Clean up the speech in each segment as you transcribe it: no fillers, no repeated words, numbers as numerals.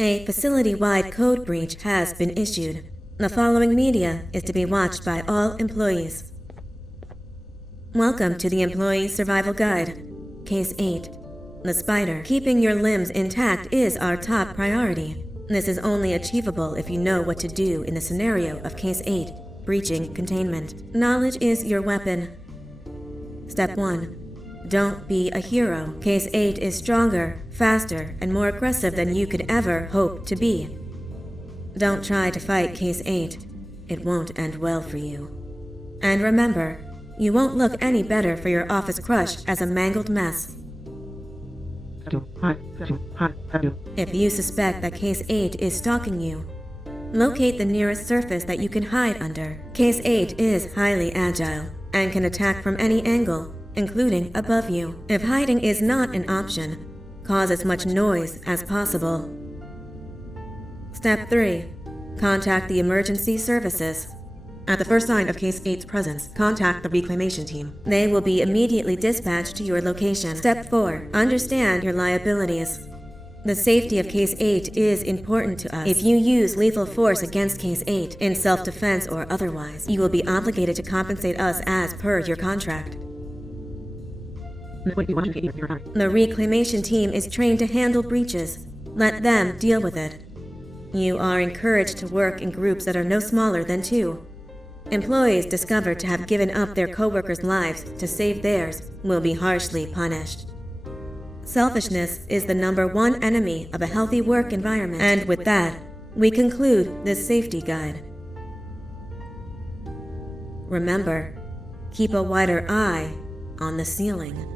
A facility-wide code breach has been issued. The following media is to be watched by all employees. Welcome to the Employee Survival Guide. Case 8. The spider. Keeping your limbs intact is our top priority. This is only achievable if you know what to do in the scenario of Case 8, breaching containment. Knowledge is your weapon. Step 1. Don't be a hero. Case 8 is stronger, faster, and more aggressive than you could ever hope to be. Don't try to fight Case 8. It won't end well for you. And remember, you won't look any better for your office crush as a mangled mess. If you suspect that Case 8 is stalking you, locate the nearest surface that you can hide under. Case 8 is highly agile and can attack from any angle, including above you. If hiding is not an option, cause as much noise as possible. Step 3. Contact the emergency services. At the first sign of Case 8's presence, contact the reclamation team. They will be immediately dispatched to your location. Step 4. Understand your liabilities. The safety of Case 8 is important to us. If you use lethal force against Case 8, in self-defense or otherwise, you will be obligated to compensate us as per your contract. The reclamation team is trained to handle breaches. Let them deal with it. You are encouraged to work in groups that are no smaller than 2. Employees discovered to have given up their coworkers' lives to save theirs will be harshly punished. Selfishness is the #1 enemy of a healthy work environment. And with that, we conclude this safety guide. Remember, keep a wider eye on the ceiling.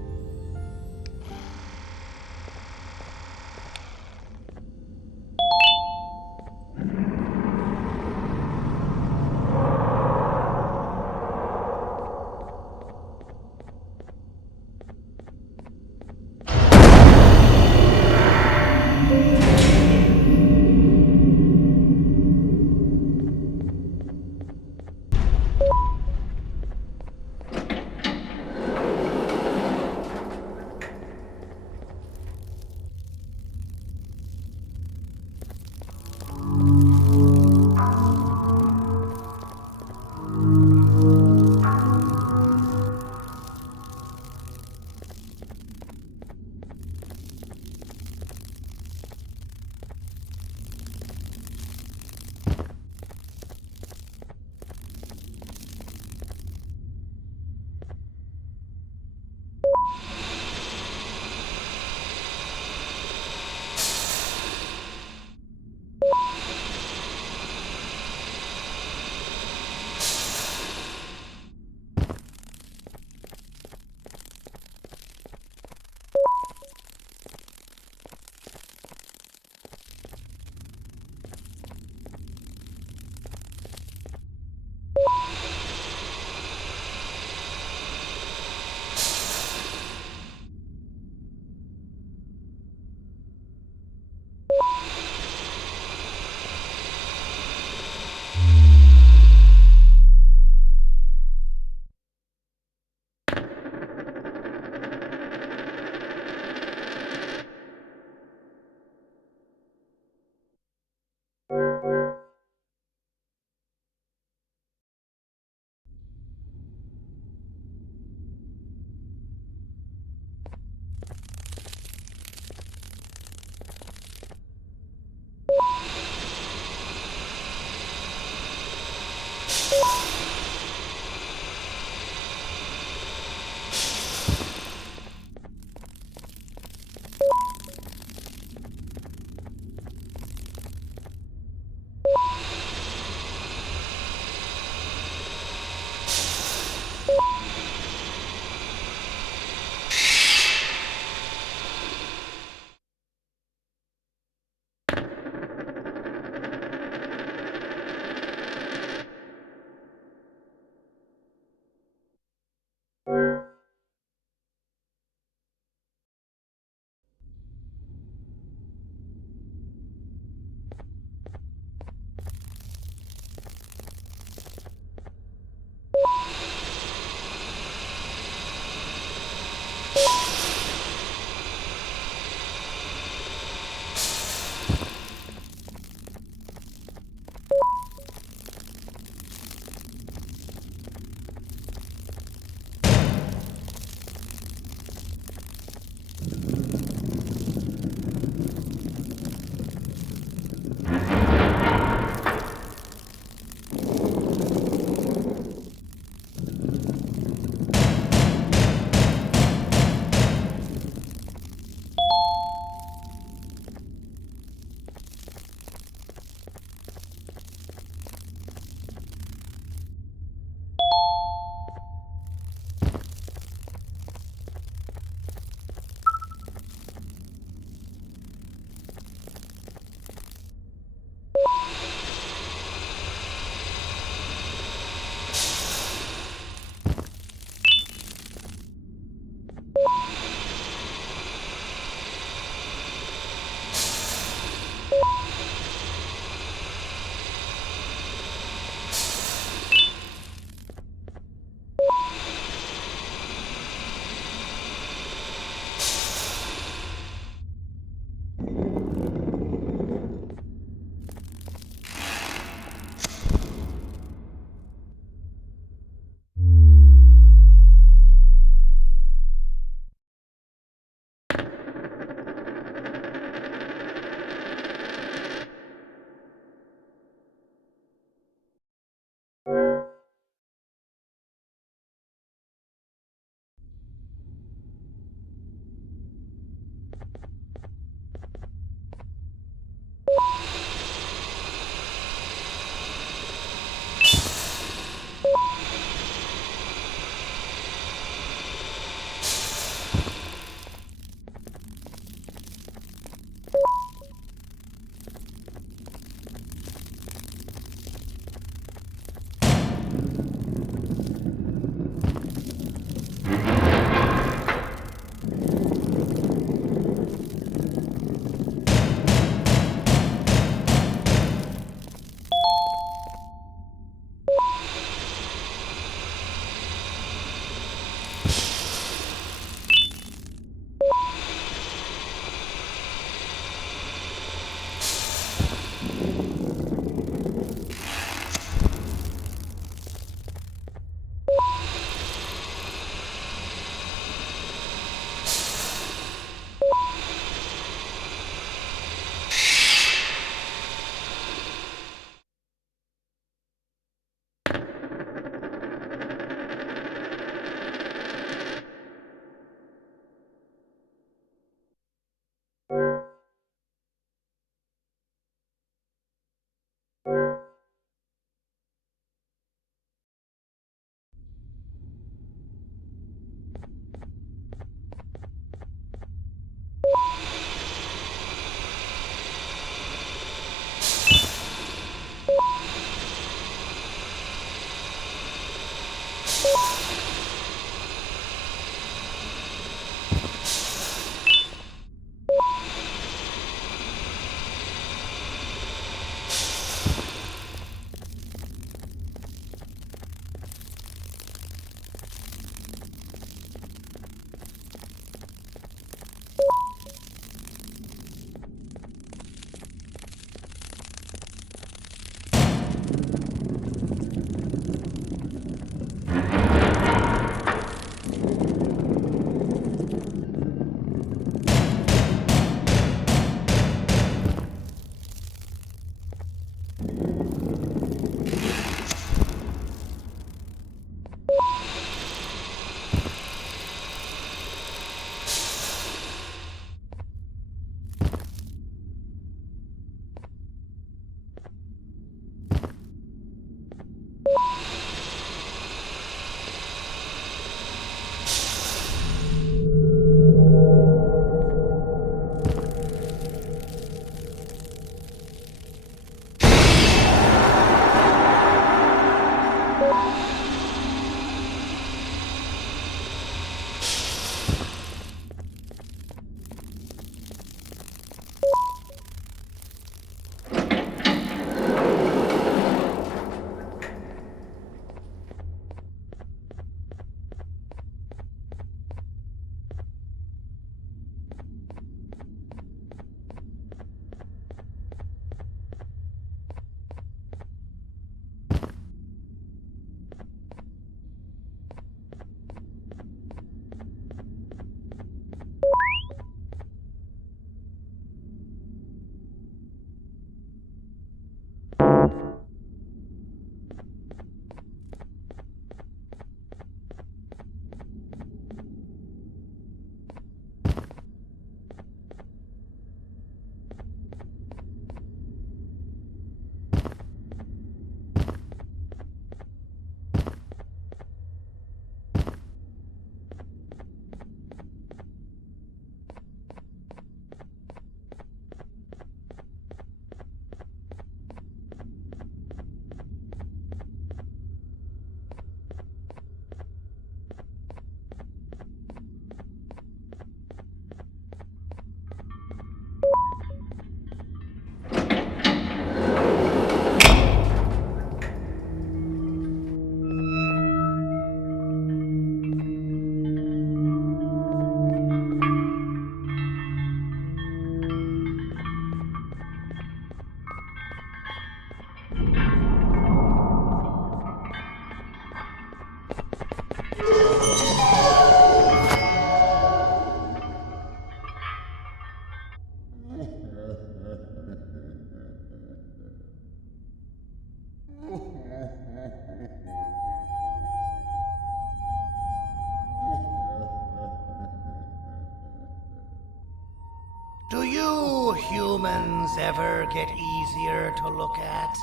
you humans ever get easier to look at?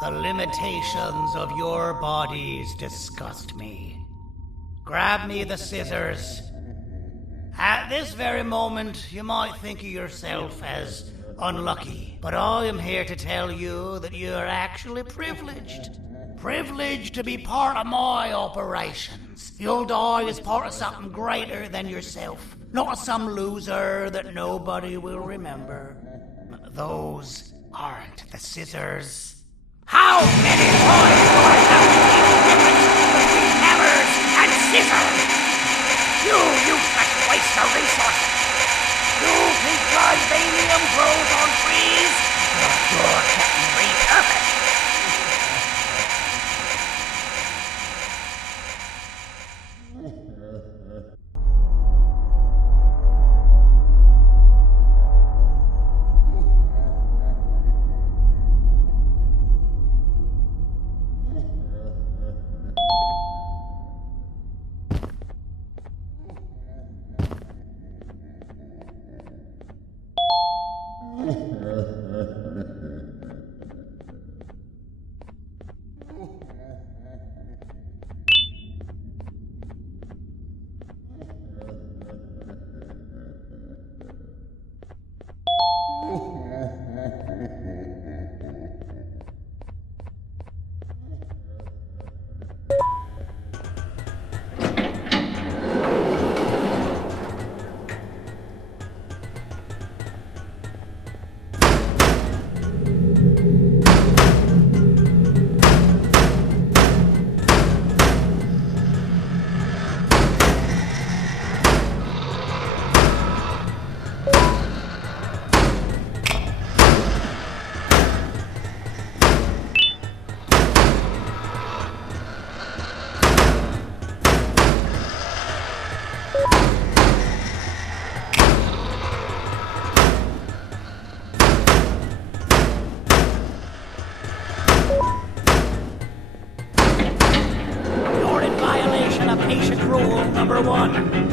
The limitations of your bodies disgust me. Grab me the scissors. At this very moment, you might think of yourself as unlucky, but I am here to tell you that you are actually privileged. Privileged to be part of my operations. You'll die as part of something greater than yourself, not as some loser that nobody will remember. Those aren't the scissors. How many times do I have to keep the difference between hammers and scissors? You useless waste of resources! You think vibranium grows on trees? You're getting repurposed! Patient rule number 1.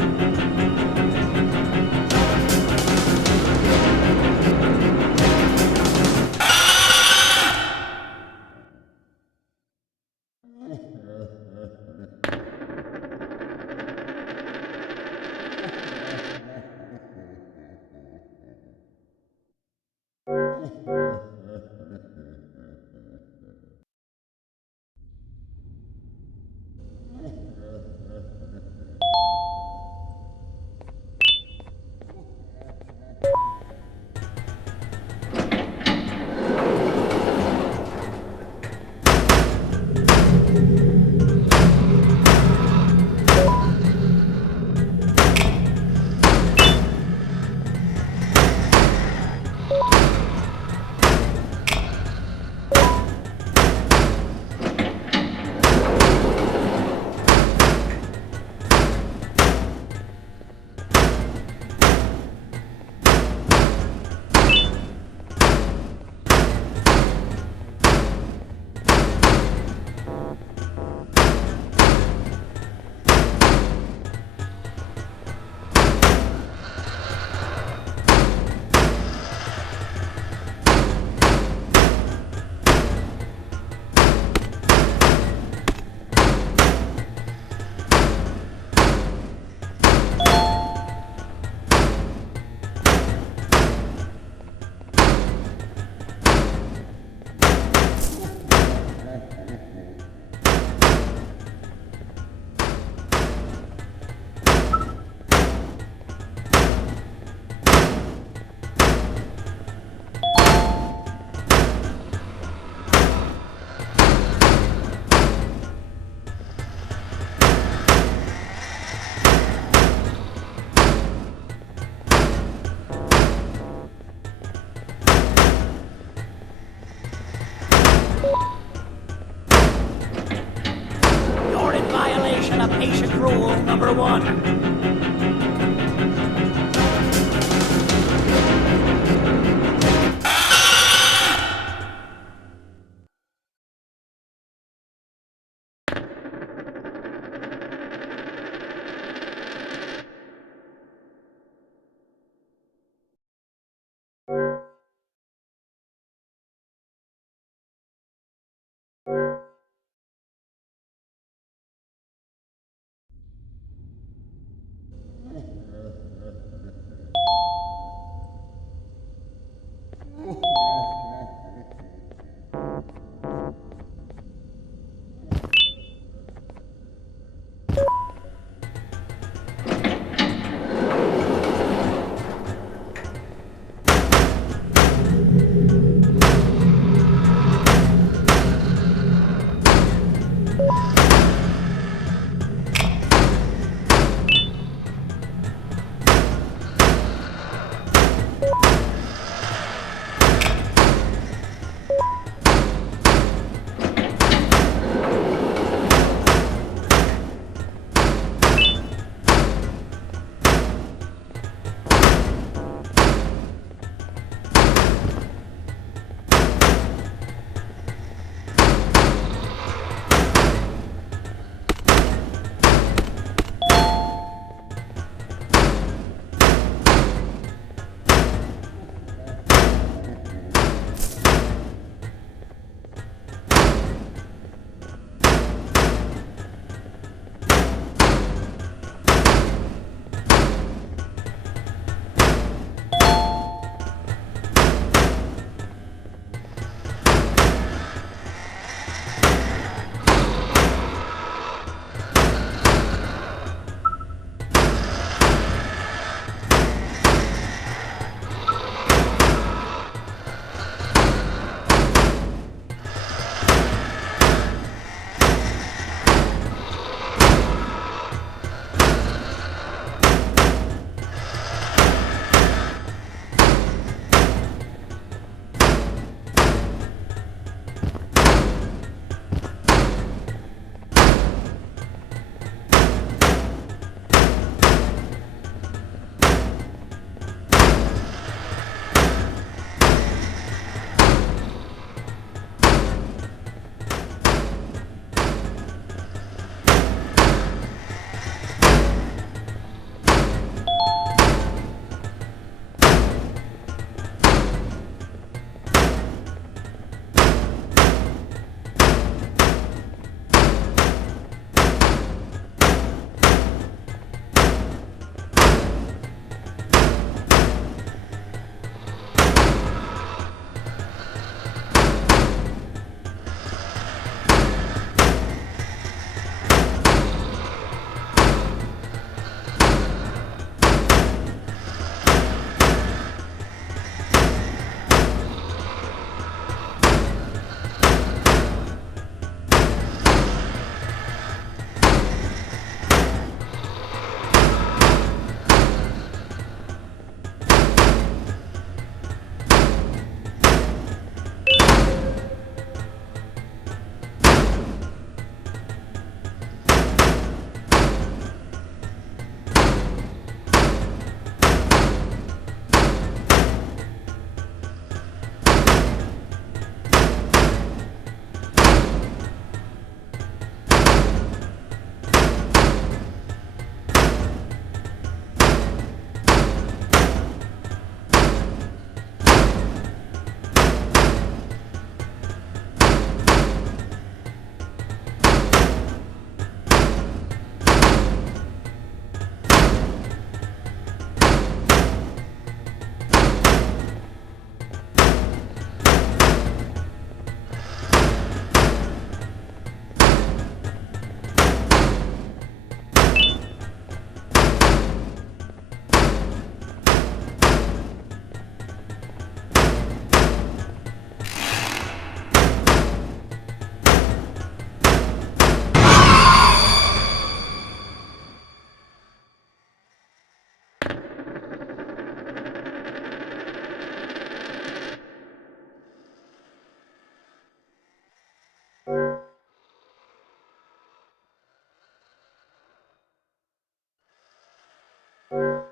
You're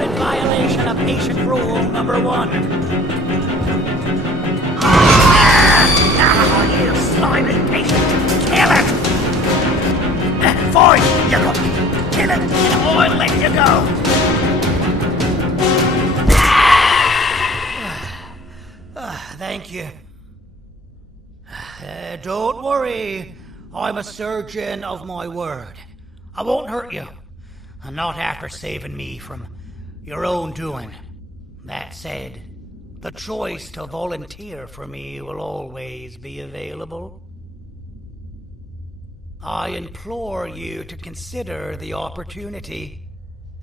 in violation of patient rule number 1. Now, you slimy patient, kill it! Fine, you go. Kill it, and I'll let you go. Thank you. Don't worry. I'm a surgeon of my word. I won't hurt you. And not after saving me from your own doing. That said, the choice to volunteer for me will always be available. I implore you to consider the opportunity.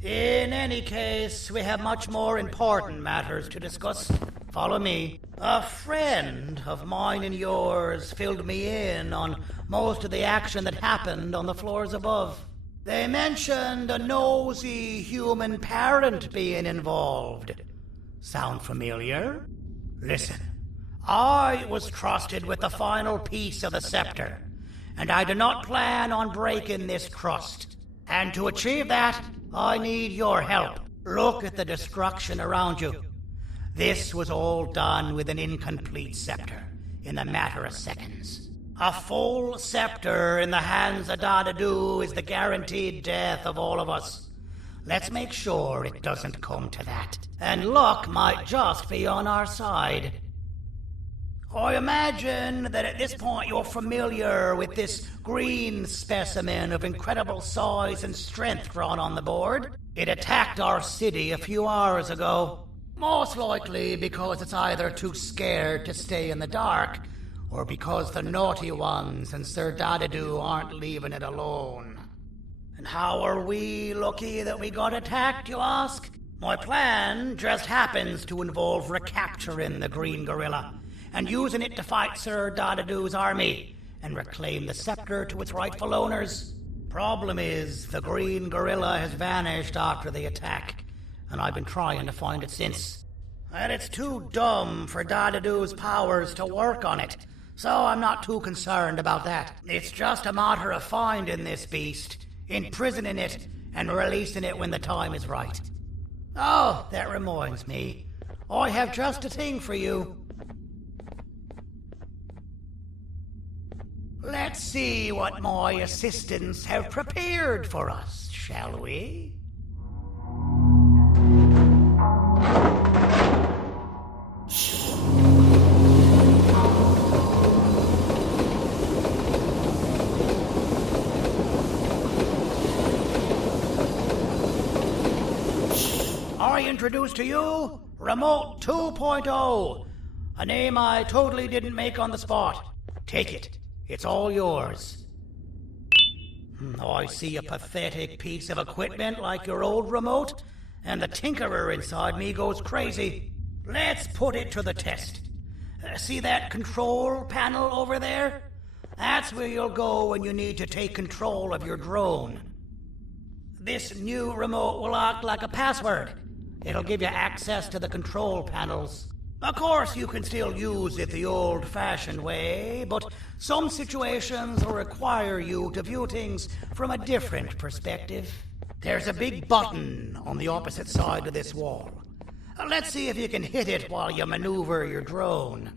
In any case, we have much more important matters to discuss. Follow me. A friend of mine and yours filled me in on most of the action that happened on the floors above. They mentioned a nosy human parent being involved. Sound familiar? Listen, I was trusted with the final piece of the scepter, and I do not plan on breaking this trust. And to achieve that, I need your help. Look at the destruction around you. This was all done with an incomplete scepter, in a matter of seconds. A full scepter in the hands of Dadadu is the guaranteed death of all of us. Let's make sure it doesn't come to that. And luck might just be on our side. I imagine that at this point you're familiar with this green specimen of incredible size and strength drawn on the board. It attacked our city a few hours ago. Most likely because it's either too scared to stay in the dark, or because the naughty ones and Sir Dadadu aren't leaving it alone. And how are we lucky that we got attacked, you ask? My plan just happens to involve recapturing the green gorilla and using it to fight Sir Dadadu's army and reclaim the scepter to its rightful owners. Problem is, the green gorilla has vanished after the attack, and I've been trying to find it since. And it's too dumb for Dadadu's powers to work on it, so I'm not too concerned about that. It's just a matter of finding this beast, imprisoning it, and releasing it when the time is right. Oh, that reminds me. I have just a thing for you. Let's see what my assistants have prepared for us, shall we? I introduce to you Remote 2.0, a name I totally didn't make on the spot. Take it. It's all yours. I see a pathetic piece of equipment like your old remote, and the tinkerer inside me goes crazy. Let's put it to the test. See that control panel over there? That's where you'll go when you need to take control of your drone. This new remote will act like a password. It'll give you access to the control panels. Of course, you can still use it the old-fashioned way, but some situations will require you to view things from a different perspective. There's a big button on the opposite side of this wall. Let's see if you can hit it while you maneuver your drone.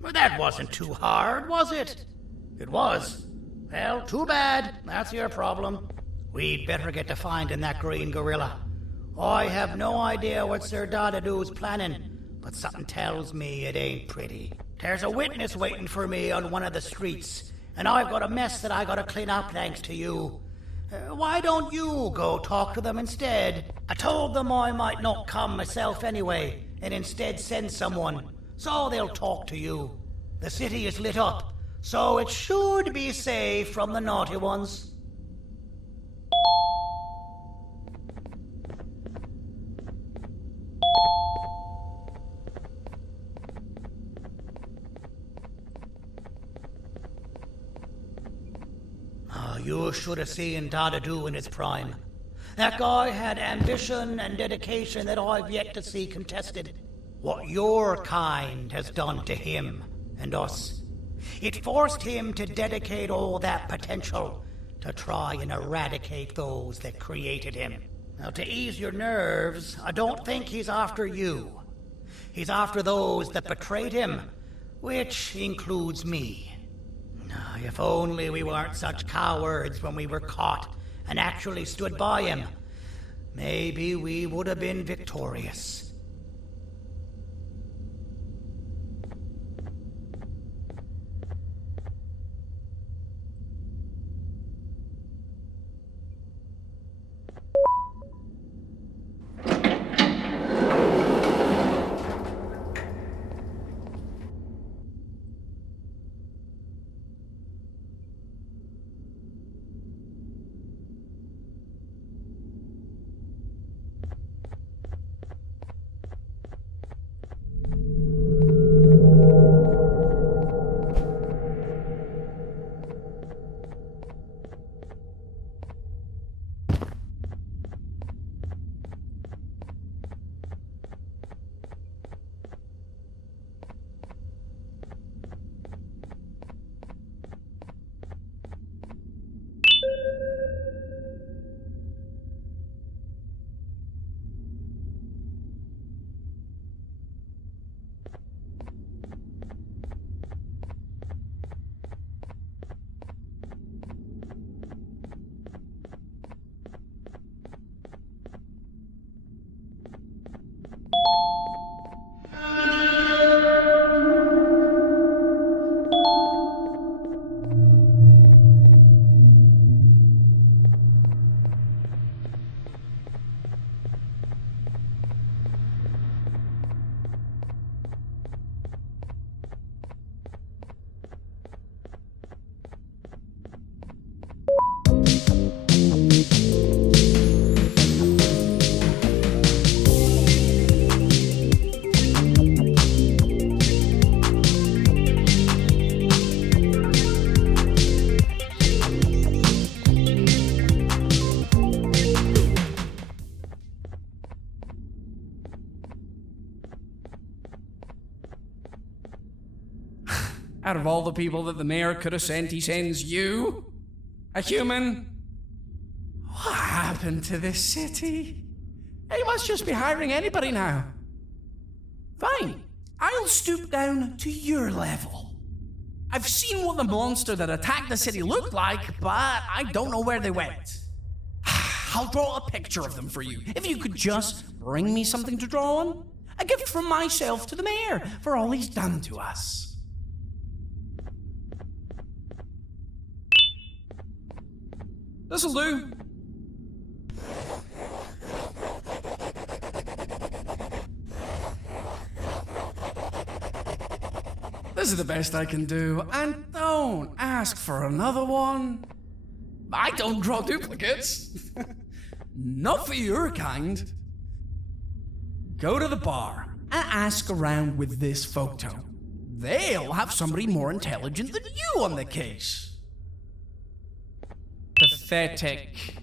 Well, that wasn't too hard, was it? It was. Well, too bad. That's your problem. We'd better get to finding that green gorilla. I have no idea what Sir Dadadoo's planning, but something tells me it ain't pretty. There's a witness waiting for me on one of the streets, and I've got a mess that I gotta clean up thanks to you. Why don't you go talk to them instead? I told them I might not come myself anyway, and instead send someone, so they'll talk to you. The city is lit up, so it should be safe from the naughty ones. You should have seen Dadadoo in his prime. That guy had ambition and dedication that I've yet to see contested. What your kind has done to him and us. It forced him to dedicate all that potential to try and eradicate those that created him. Now, to ease your nerves, I don't think he's after you. He's after those that betrayed him, which includes me. If only we weren't such cowards when we were caught and actually stood by him, maybe we would have been victorious. Out of all the people that the mayor could have sent, he sends you? A human? What happened to this city? He must just be hiring anybody now. Fine, I'll stoop down to your level. I've seen what the monster that attacked the city looked like, but I don't know where they went. I'll draw a picture of them for you, if you could just bring me something to draw on. A gift from myself to the mayor for all he's done to us. This'll do. This is the best I can do, and don't ask for another one. I don't draw duplicates. Not for your kind. Go to the bar and ask around with this photo. They'll have somebody more intelligent than you on the case. Pathetic.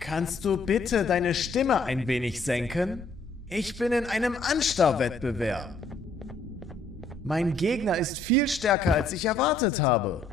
Kannst du bitte deine Stimme ein wenig senken? Ich bin in einem Anstarrwettbewerb. Mein Gegner ist viel stärker, als ich erwartet habe.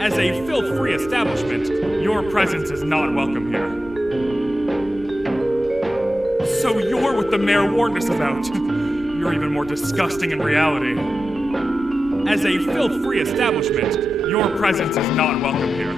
As a filth-free establishment, your presence is not welcome here. So you're what the mayor warned us about. You're even more disgusting in reality. As a filth-free establishment, your presence is not welcome here.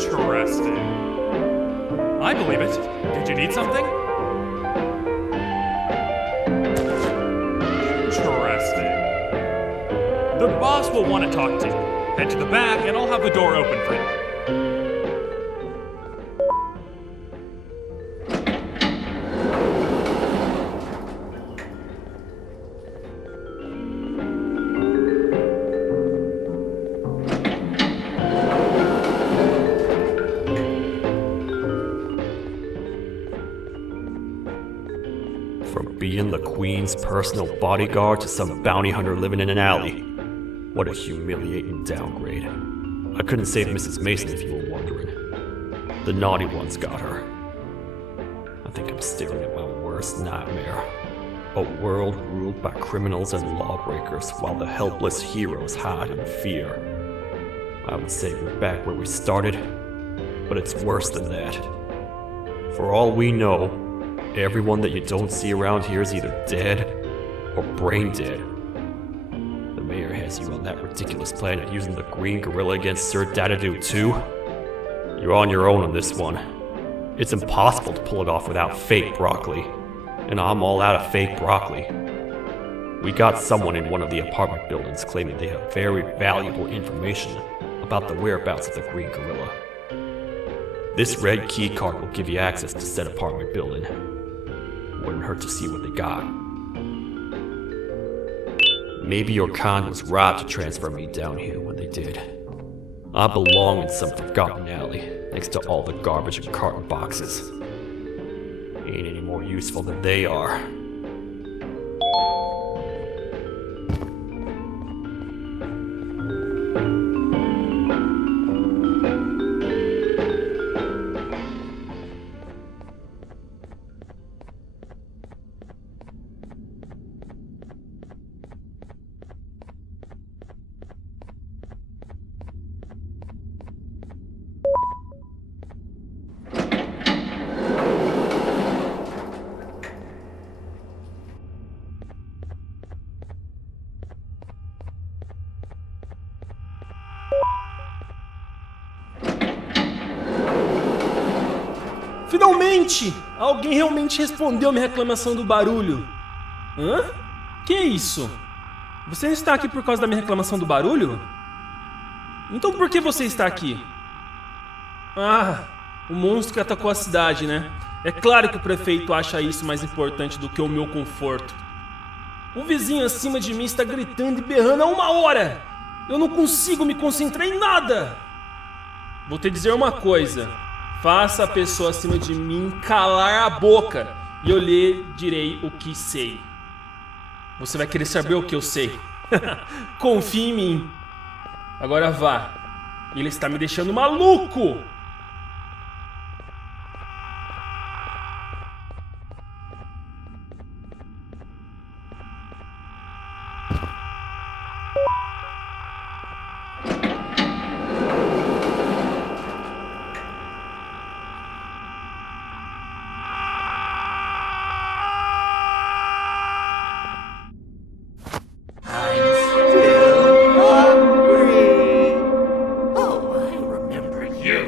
Interesting. I believe it. Did you need something? Interesting. The boss will want to talk to you. Head to the back and I'll have the door open for you. From being the Queen's personal bodyguard to some bounty hunter living in an alley. What a humiliating downgrade. I couldn't save Mrs. Mason if you were wondering. The naughty ones got her. I think I'm staring at my worst nightmare. A world ruled by criminals and lawbreakers while the helpless heroes hide in fear. I would say we're back where we started, but it's worse than that. For all we know, everyone that you don't see around here is either dead or brain dead. The mayor has you on that ridiculous plan of using the green gorilla against Sir Dadadoo too. You're on your own on this one. It's impossible to pull it off without fake broccoli, and I'm all out of fake broccoli. We got someone in one of the apartment buildings claiming they have very valuable information about the whereabouts of the green gorilla. This red key card will give you access to said apartment building. Wouldn't hurt to see what they got. Maybe your kind was right to transfer me down here when they did. I belong in some forgotten alley next to all the garbage and carton boxes. Ain't any more useful than they are. Finalmente! Alguém realmente respondeu minha reclamação do barulho. Hã? Que isso? Você está aqui por causa da minha reclamação do barulho? Então por que você está aqui? Ah, o monstro que atacou a cidade, né? É claro que o prefeito acha isso mais importante do que o meu conforto. O vizinho acima de mim está gritando e berrando há 1 hora! Eu não consigo me concentrar em nada! Vou te dizer uma coisa. Faça a pessoa acima de mim calar a boca e eu lhe direi o que sei. Você vai querer saber o que eu sei. Confie em mim. Agora vá. Ele está me deixando maluco. Still hungry. Oh, I remember you.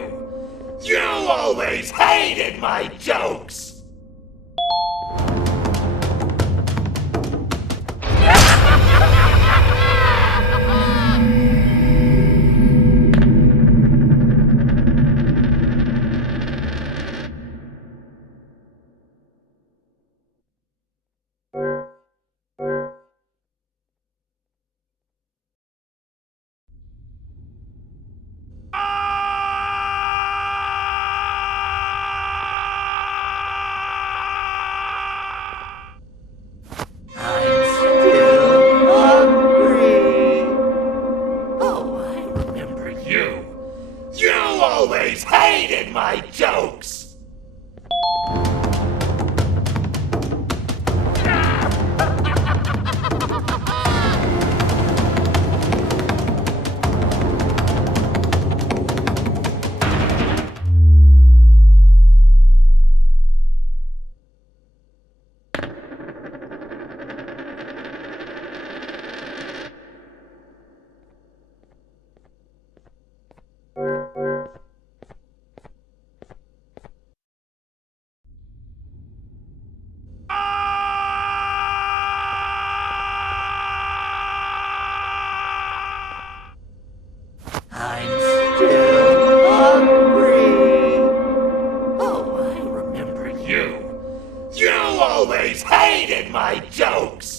my jokes!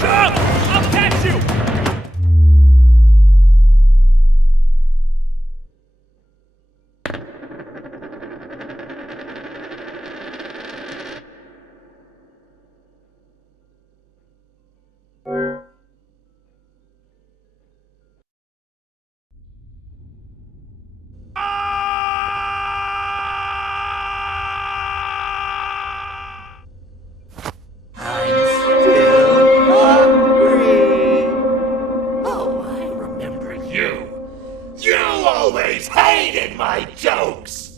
Jump! I'll catch you! I'm still hungry. Oh, I remember you. You always hated my jokes!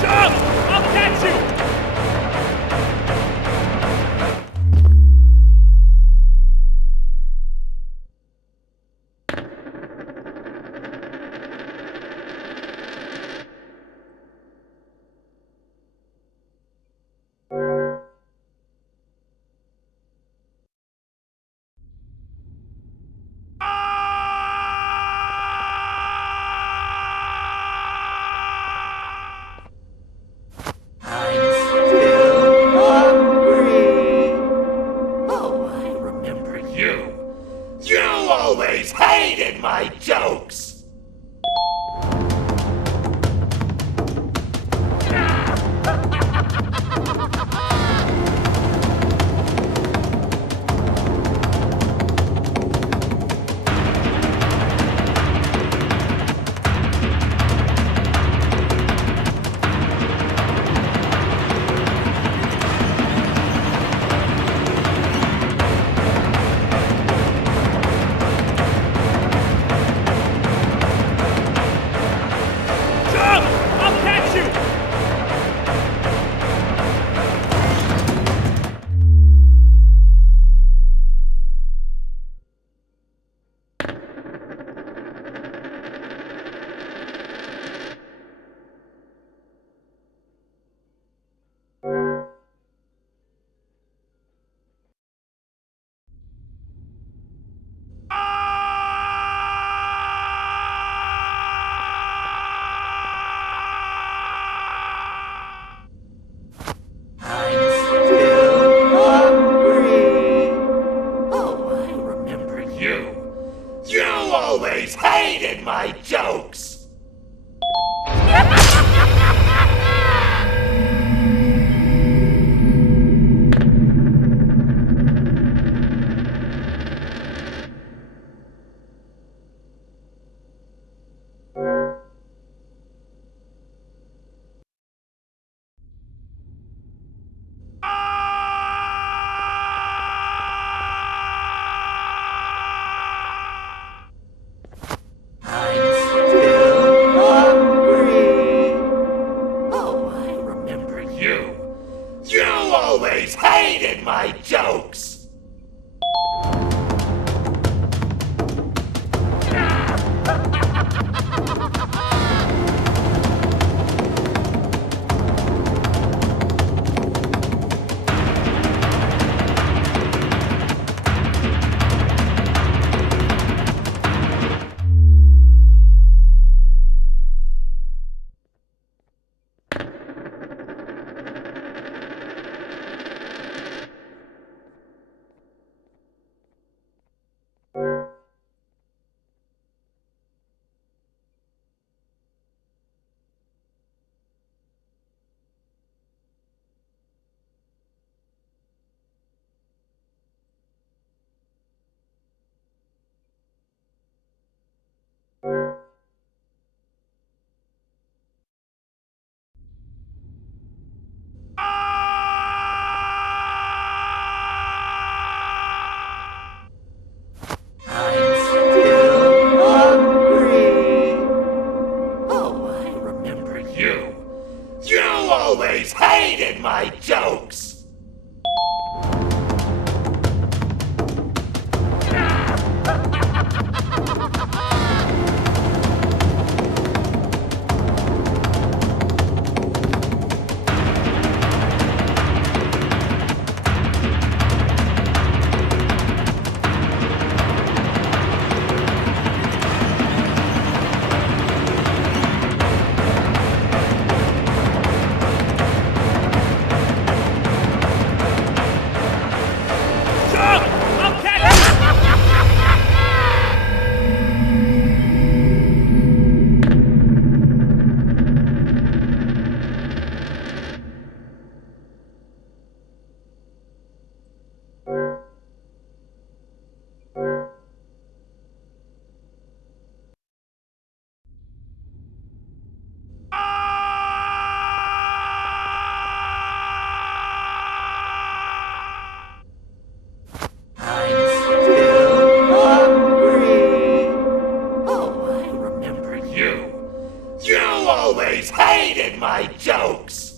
Jump! I'll catch you! I'm still hungry. Oh, I remember you. You always hated my jokes! Jump! I'll catch you! I'm still hungry. Oh, I remember you. You always hated my jokes! I'm still hungry. Oh, I remember you. You always hated my jokes! always hated my jokes! Always hated my jokes!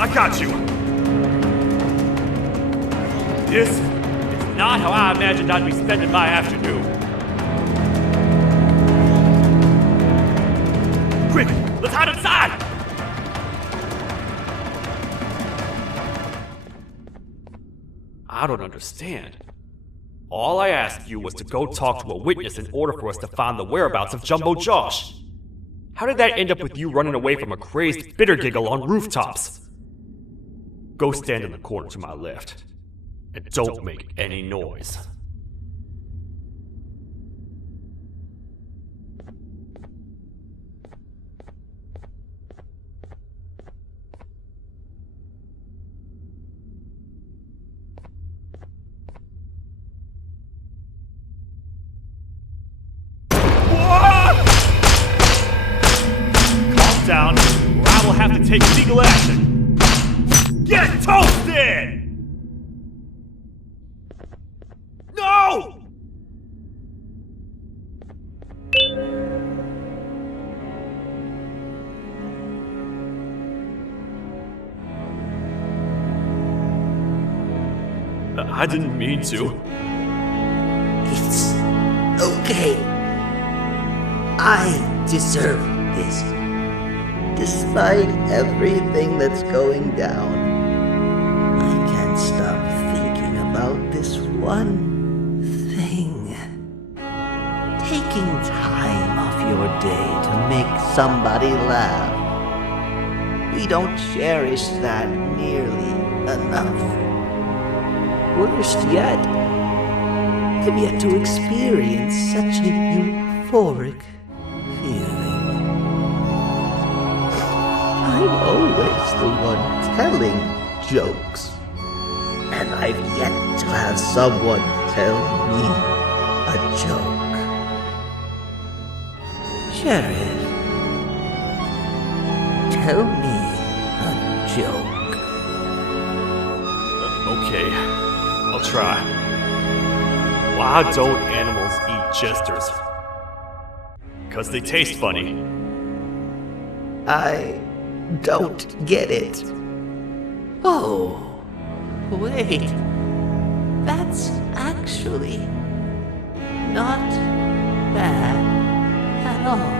I got you! This is not how I imagined I'd be spending my afternoon. Quick, let's hide inside! I don't understand. All I asked you was to go talk to a witness in order for us to find the whereabouts of Jumbo Josh. How did that end up with you running away from a crazed bitter giggle on rooftops? Go stand in the corner to my left, and don't make any noise. Calm down, or I will have to take legal action. Get toasted! No! I didn't mean to. It's okay. I deserve this. Despite everything that's going down, I can't stop thinking about this one thing. Taking time off your day to make somebody laugh. We don't cherish that nearly enough. Worst yet, I've yet to experience such a euphoric feeling. I'm always the one telling jokes, and I've yet to have someone tell me a joke. Sheriff, tell me a joke. Okay, I'll try. Why don't animals eat jesters? 'Cause they taste funny. I don't get it. Oh, wait. That's actually not bad at all.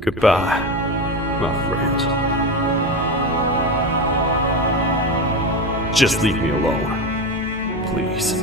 Goodbye, my friend. Just leave me alone, please.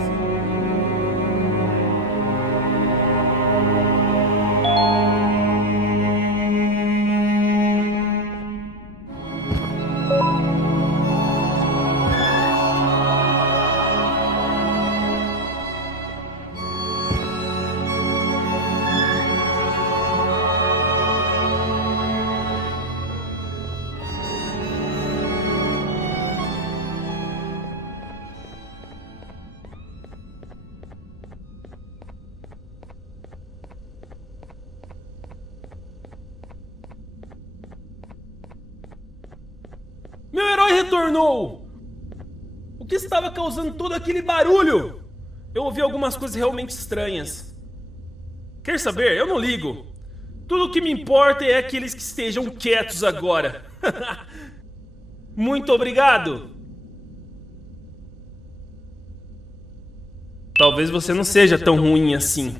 retornou? O que estava causando todo aquele barulho? Eu ouvi algumas coisas realmente estranhas. Quer saber? Eu não ligo. Tudo o que me importa é aqueles que estejam quietos agora. Muito obrigado. Talvez você não seja tão ruim assim.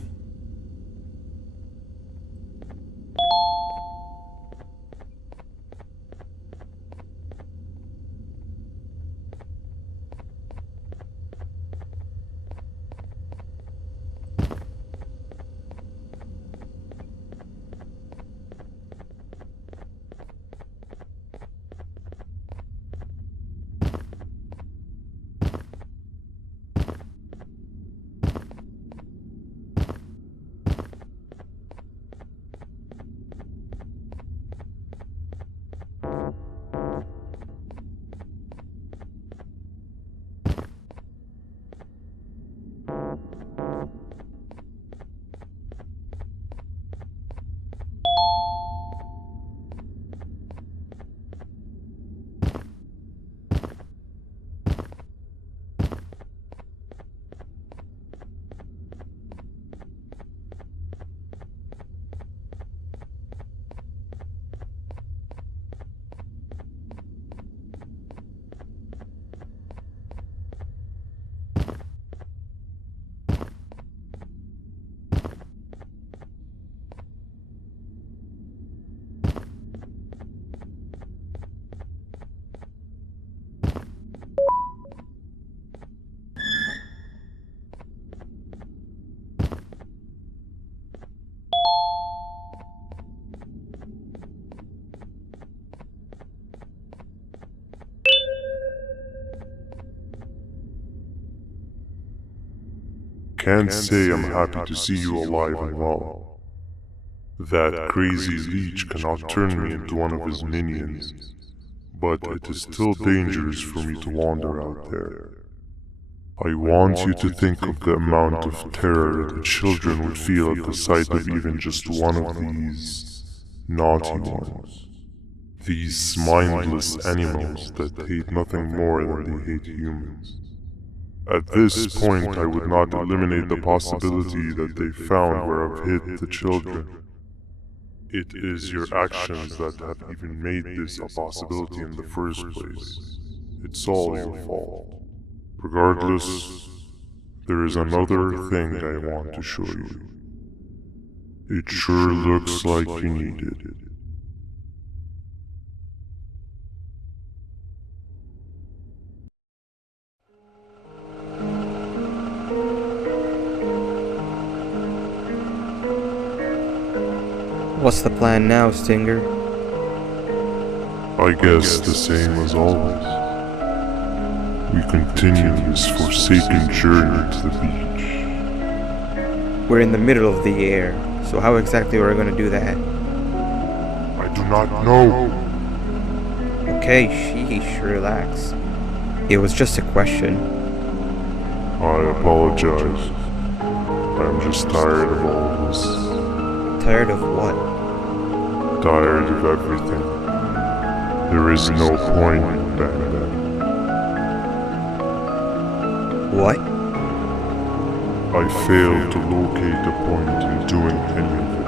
Can't say I'm happy to see you alive and well. That crazy leech cannot turn me into one of his minions, but it is still dangerous for me to wander out there. I want you to think of the amount of terror that children would feel at the sight of even just one of these naughty ones. These mindless animals that hate nothing more than they hate humans. At this point, I would not eliminate the possibility that they found where I've hid the children. It is your actions that have even made this a possibility in the first place. It's all your fault. Regardless, there is another thing I want to show you. It sure looks like you need it. What's the plan now, Stinger? I guess the same as always. We continue this forsaken journey to the beach. We're in the middle of the air, so how exactly are we going to do that? I do not know. Okay, sheesh, relax. It was just a question. I apologize. I'm just tired of all this. Tired of what? Tired of everything. There is no point, Banban. What? I failed to locate a point in doing any of it.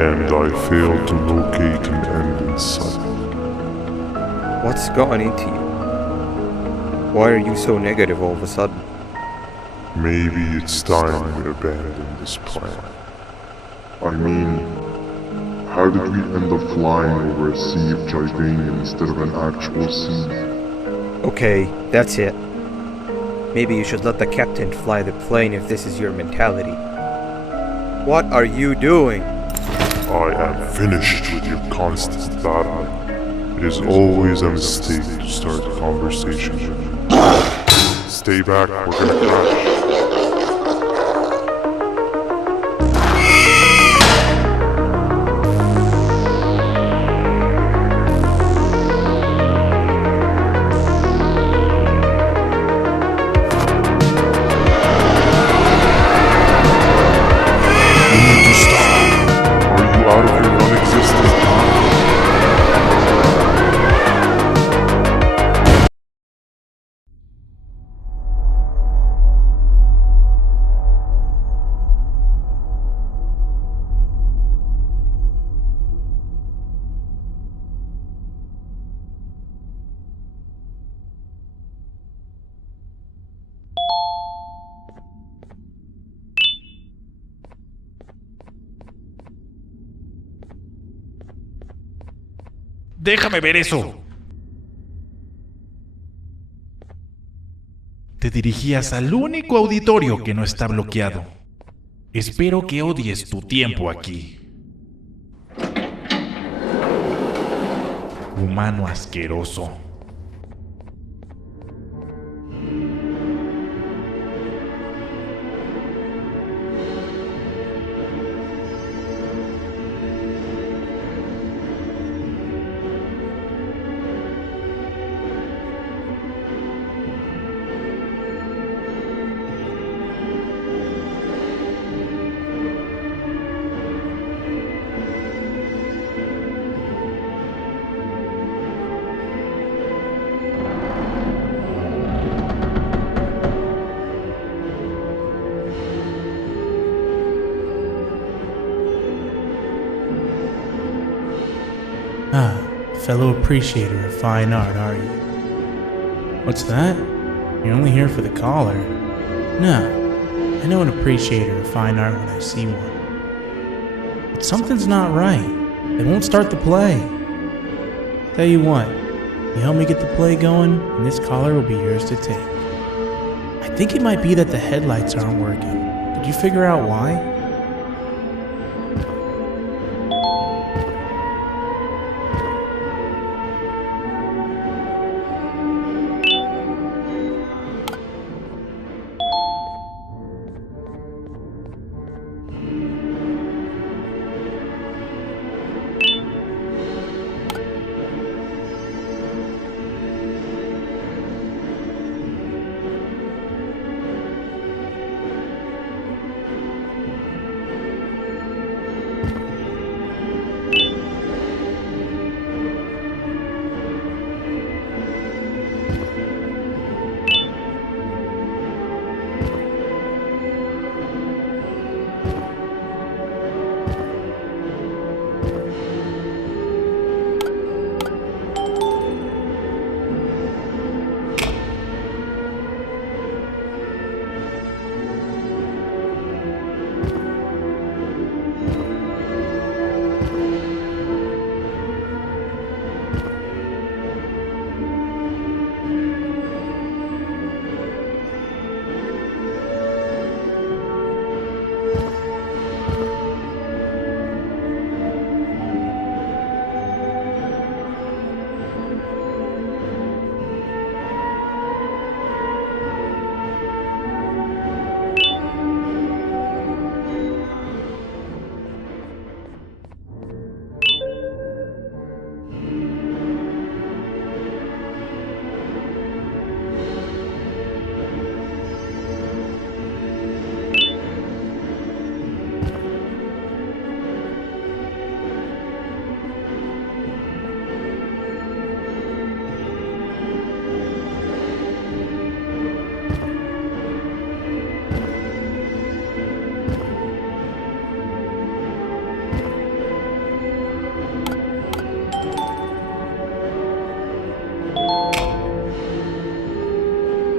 And I failed to locate an end in sight. What's gotten into you? Why are you so negative all of a sudden? Maybe it's time we abandon this plan. I mean, how did we end up flying over a sea of Jivanium instead of an actual sea? Okay, that's it. Maybe you should let the captain fly the plane if this is your mentality. What are you doing? I am finished with your constant battling. It is always a mistake to start a conversation with you. Stay back, we're gonna crash. Déjame ver eso. Te dirigías al único auditorio que no está bloqueado. Espero que odies tu tiempo aquí. Humano asqueroso. Ah, fellow appreciator of fine art, are you? What's that? You're only here for the collar? No, I know an appreciator of fine art when I see one. But something's not right. They won't start the play. Tell you what, you help me get the play going, and this collar will be yours to take. I think it might be that the headlights aren't working. Did you figure out why?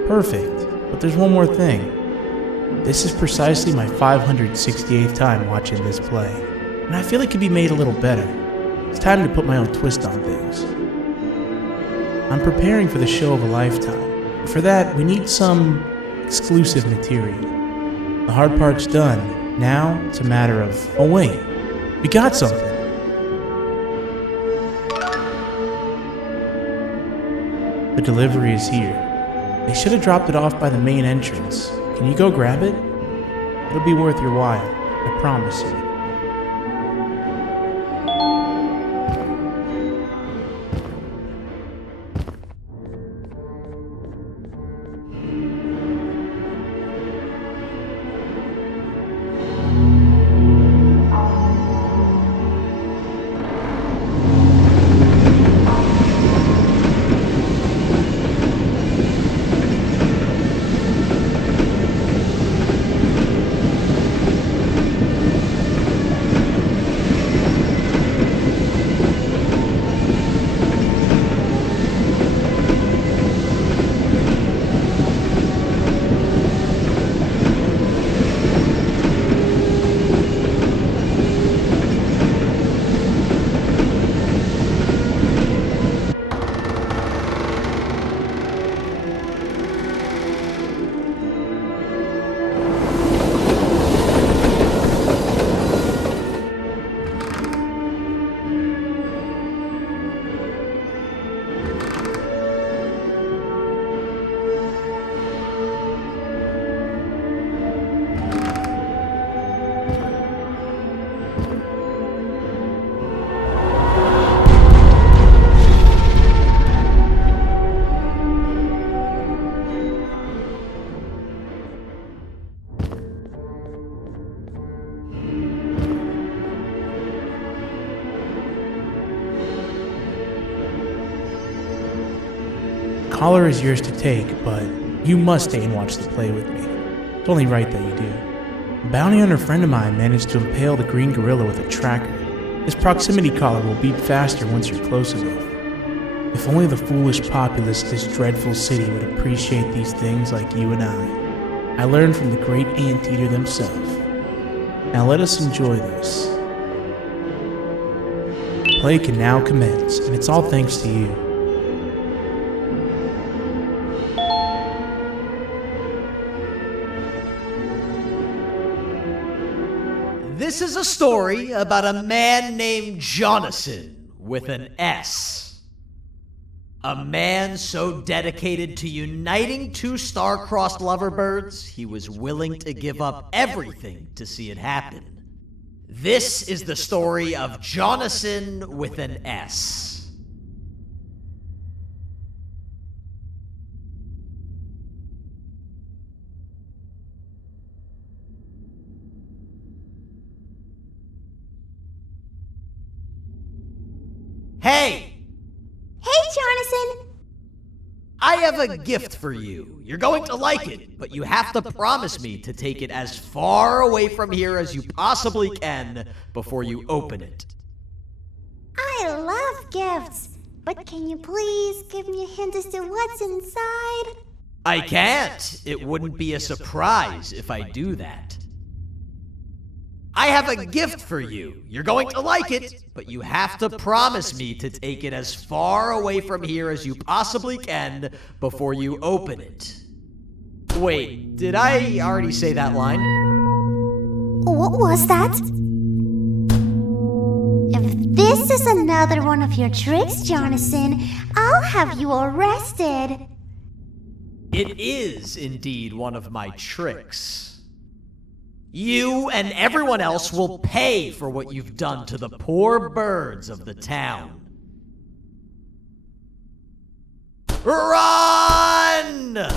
Perfect, but there's one more thing. This is precisely my 568th time watching this play, and I feel it could be made a little better. It's time to put my own twist on things. I'm preparing for the show of a lifetime. For that, we need some exclusive material. The hard part's done. Now, it's a matter of, oh wait, we got something. The delivery is here. They should have dropped it off by the main entrance. Can you go grab it? It'll be worth your while, I promise you. collar is yours to take, but you must stay and watch the play with me. It's only right that you do. A bounty hunter friend of mine managed to impale the green gorilla with a tracker. This proximity collar will beep faster once you're close enough. If only the foolish populace of this dreadful city would appreciate these things like you and I learned from the great anteater themselves. Now let us enjoy this. Play can now commence, and it's all thanks to you. This is a story about a man named Jonathan with an S. A man so dedicated to uniting two star-crossed loverbirds, he was willing to give up everything to see it happen. This is the story of Jonathan with an S. Hey! Hey, Jonathan! I have a gift for you. You're going to like it, but you have to promise me to take it as far away from here as you possibly can before you open it. I love gifts, but can you please give me a hint as to what's inside? I can't. It wouldn't be a surprise if I do that. I have a gift for you. You're going to like it, but you have to promise me to take it as far away from here as you possibly can before you open it. Wait, did I already say that line? What was that? If this is another one of your tricks, Jonathan, I'll have you arrested. It is indeed one of my tricks. You and everyone else will pay for what you've done to the poor birds of the town. Run!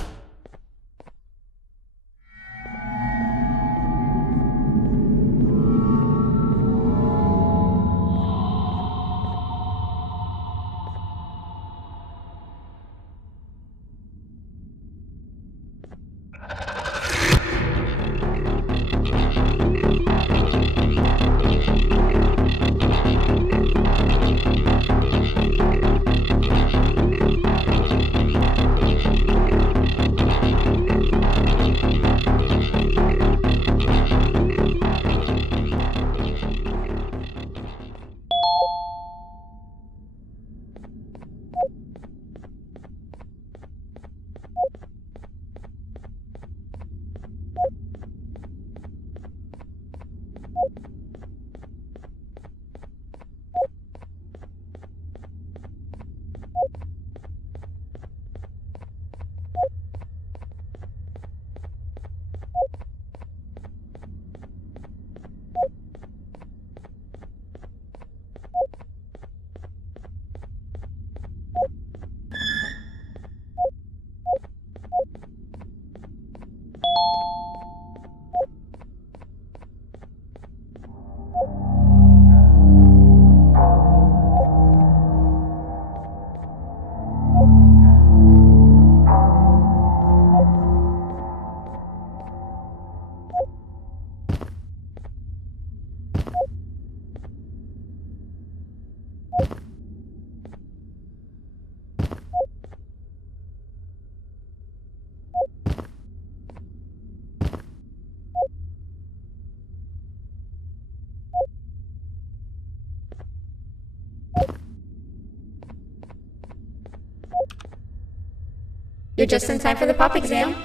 You're just in time for the pop exam.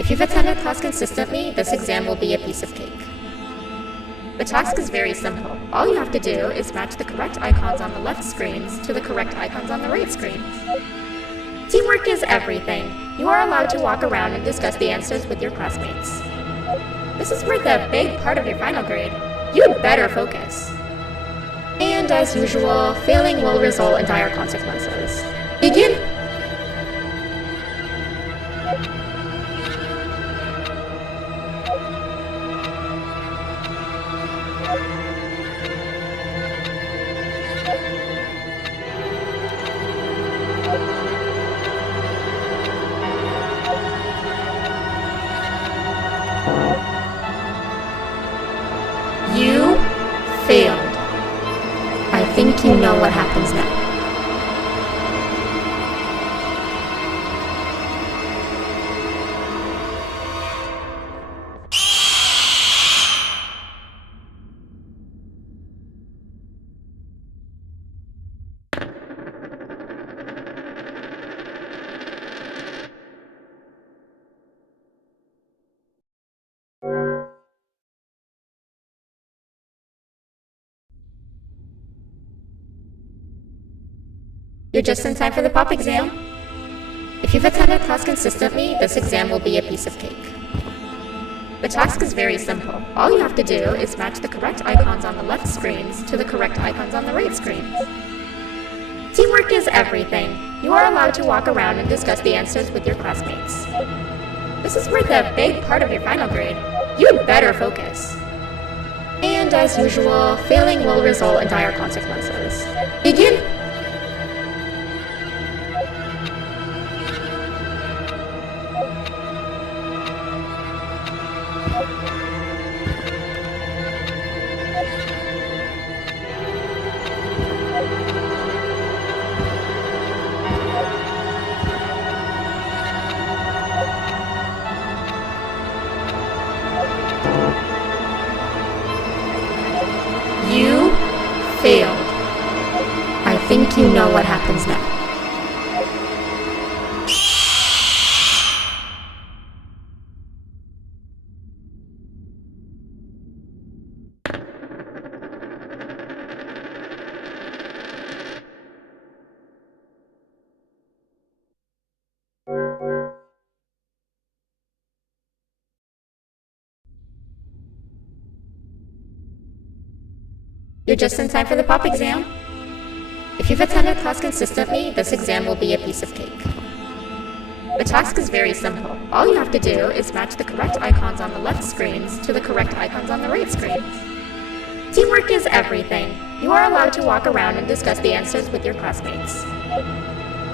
If you've attended class consistently, this exam will be a piece of cake. The task is very simple. All you have to do is match the correct icons on the left screens to the correct icons on the right screens. Teamwork is everything. You are allowed to walk around and discuss the answers with your classmates. This is worth a big part of your final grade. You'd better focus. And as usual, failing will result in dire consequences. Begin! think you know what happens now. You're just in time for the pop exam. If you've attended class consistently, this exam will be a piece of cake. The task is very simple. All you have to do is match the correct icons on the left screens to the correct icons on the right screens. Teamwork is everything. You are allowed to walk around and discuss the answers with your classmates. This is worth a big part of your final grade. You'd better focus. And as usual, failing will result in dire consequences. Begin! You failed. I think you know what happens now. You're just in time for the pop exam. If you've attended class consistently, this exam will be a piece of cake. The task is very simple. All you have to do is match the correct icons on the left screens to the correct icons on the right screens. Teamwork is everything. You are allowed to walk around and discuss the answers with your classmates.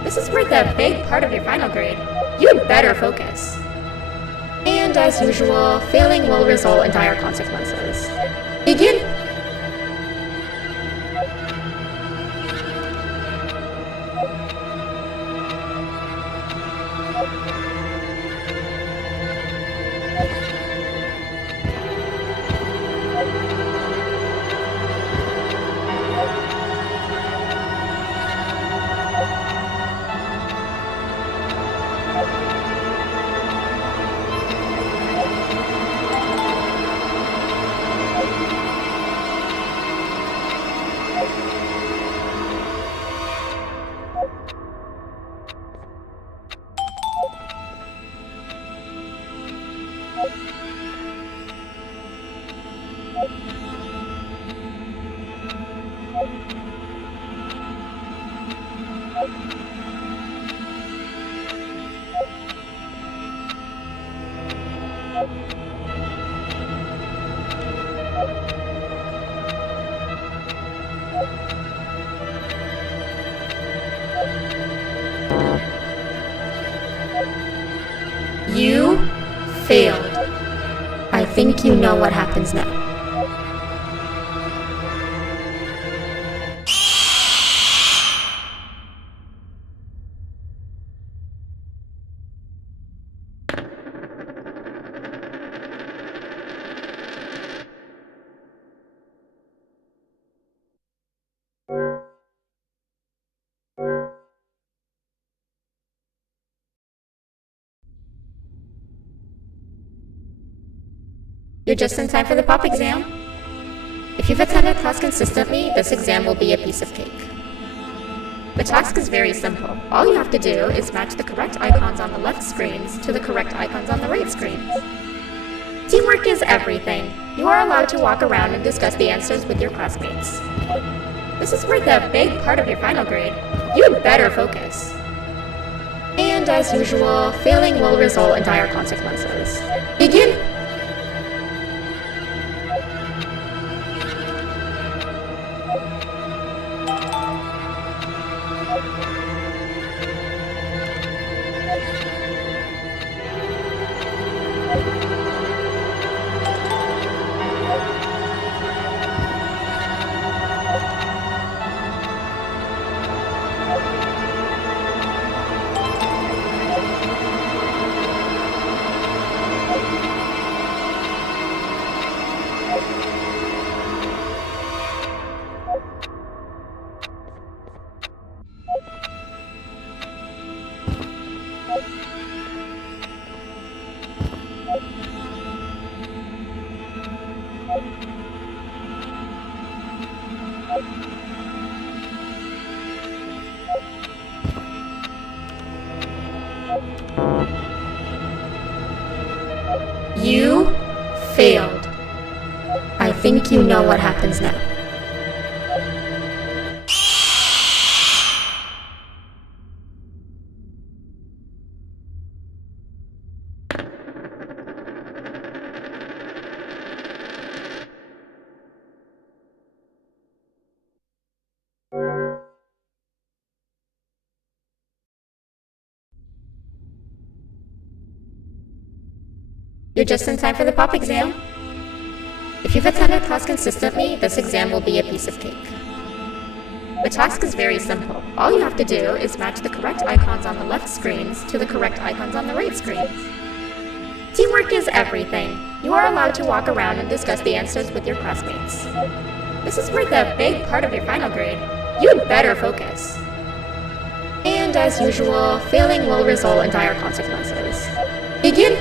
This is worth a big part of your final grade. You'd better focus. And as usual, failing will result in dire consequences. Begin! You failed. I think you know what happens now. You're just in time for the pop exam. If you've attended class consistently, this exam will be a piece of cake. The task is very simple. All you have to do is match the correct icons on the left screens to the correct icons on the right screens. Teamwork is everything. You are allowed to walk around and discuss the answers with your classmates. This is worth a big part of your final grade. You'd better focus. And as usual, failing will result in dire consequences. Begin! You failed. I think you know what happens now. You're just in time for the pop exam. If you've attended class consistently, this exam will be a piece of cake. The task is very simple. All you have to do is match the correct icons on the left screens to the correct icons on the right screens. Teamwork is everything. You are allowed to walk around and discuss the answers with your classmates. This is worth a big part of your final grade. You'd better focus. And as usual, failing will result in dire consequences. Begin!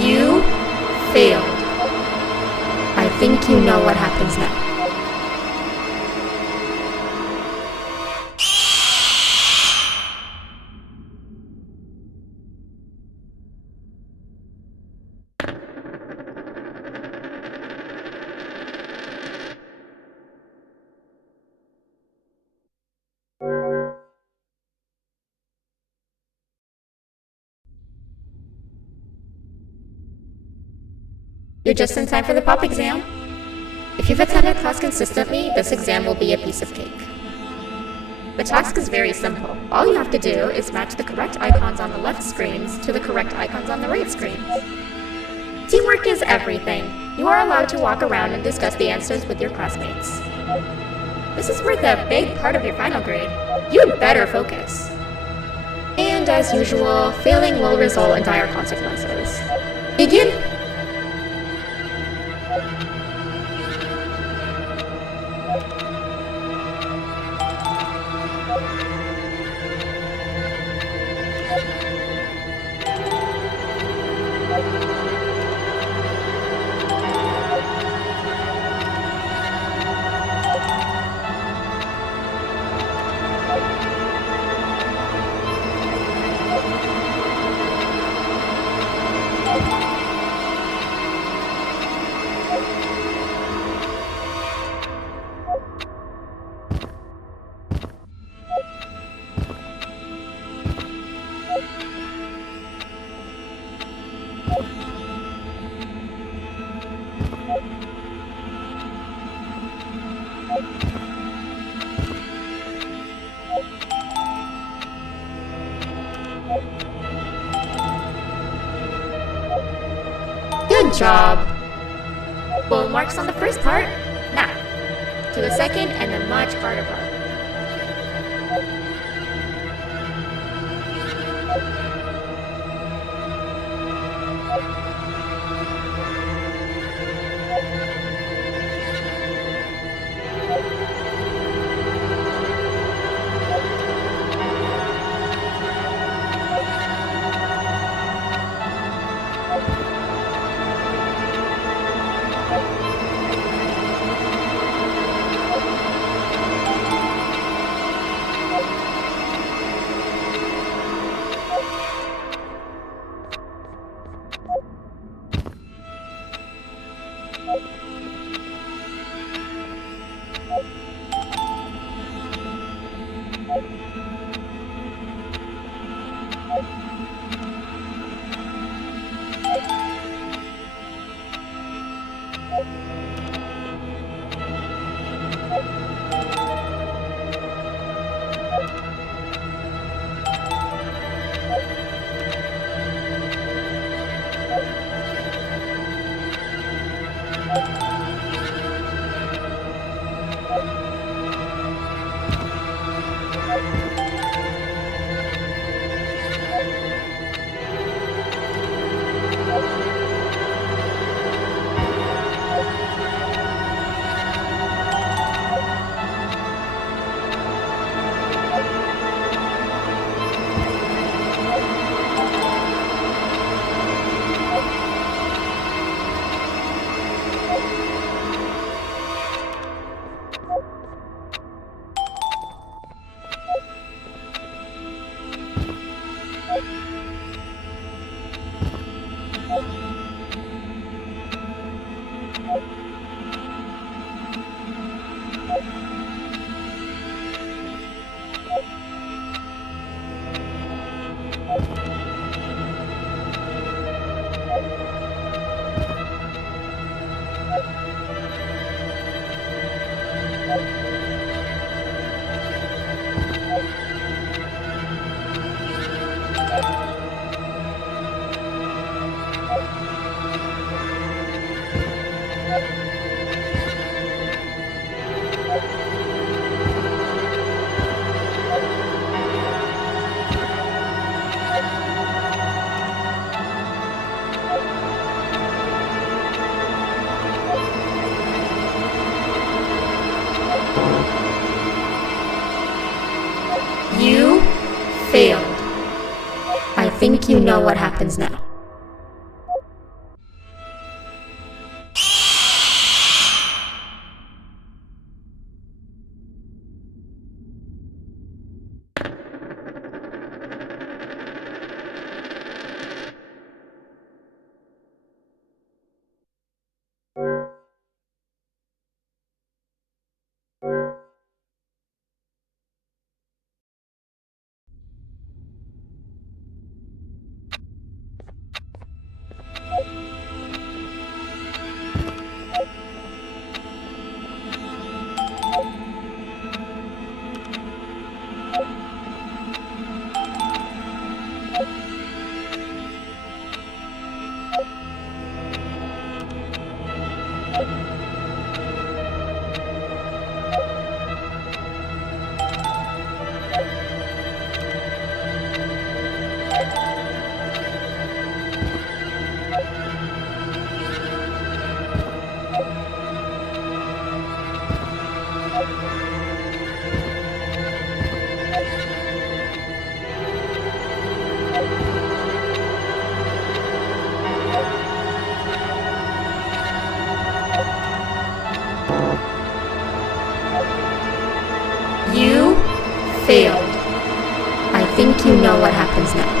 You failed. I think you know what happens now. You're just in time for the pop exam. If you've attended class consistently, this exam will be a piece of cake. The task is very simple. All you have to do is match the correct icons on the left screens to the correct icons on the right screens. Teamwork is everything. You are allowed to walk around and discuss the answers with your classmates. This is worth a big part of your final grade. You'd better focus. And as usual, failing will result in dire consequences. Begin! Good job. Full marks on the first part. Now, to the second and the much harder part. You failed. I think you know what happens now. You failed. I think you know what happens now.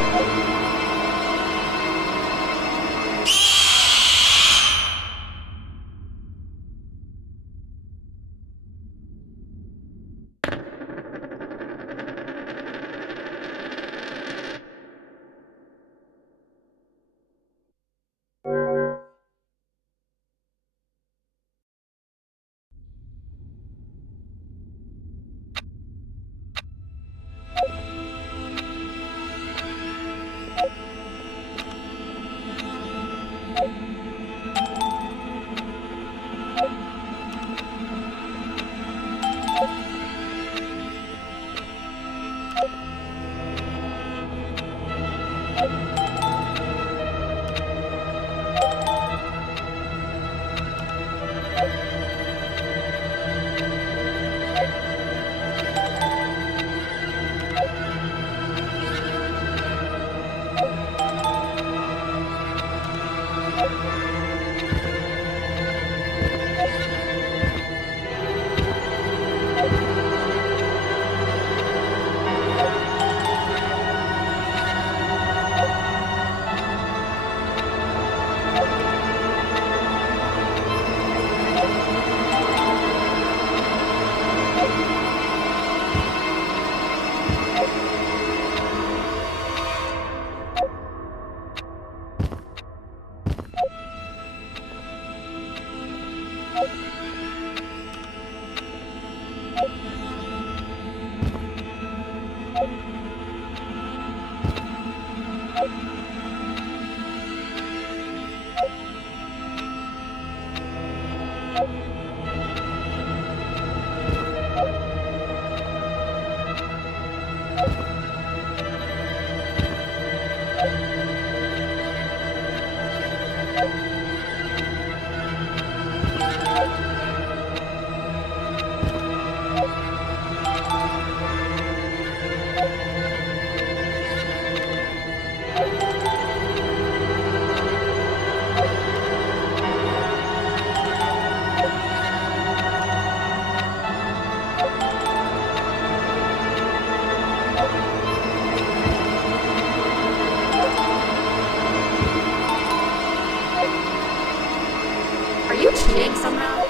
Are you cheating somehow?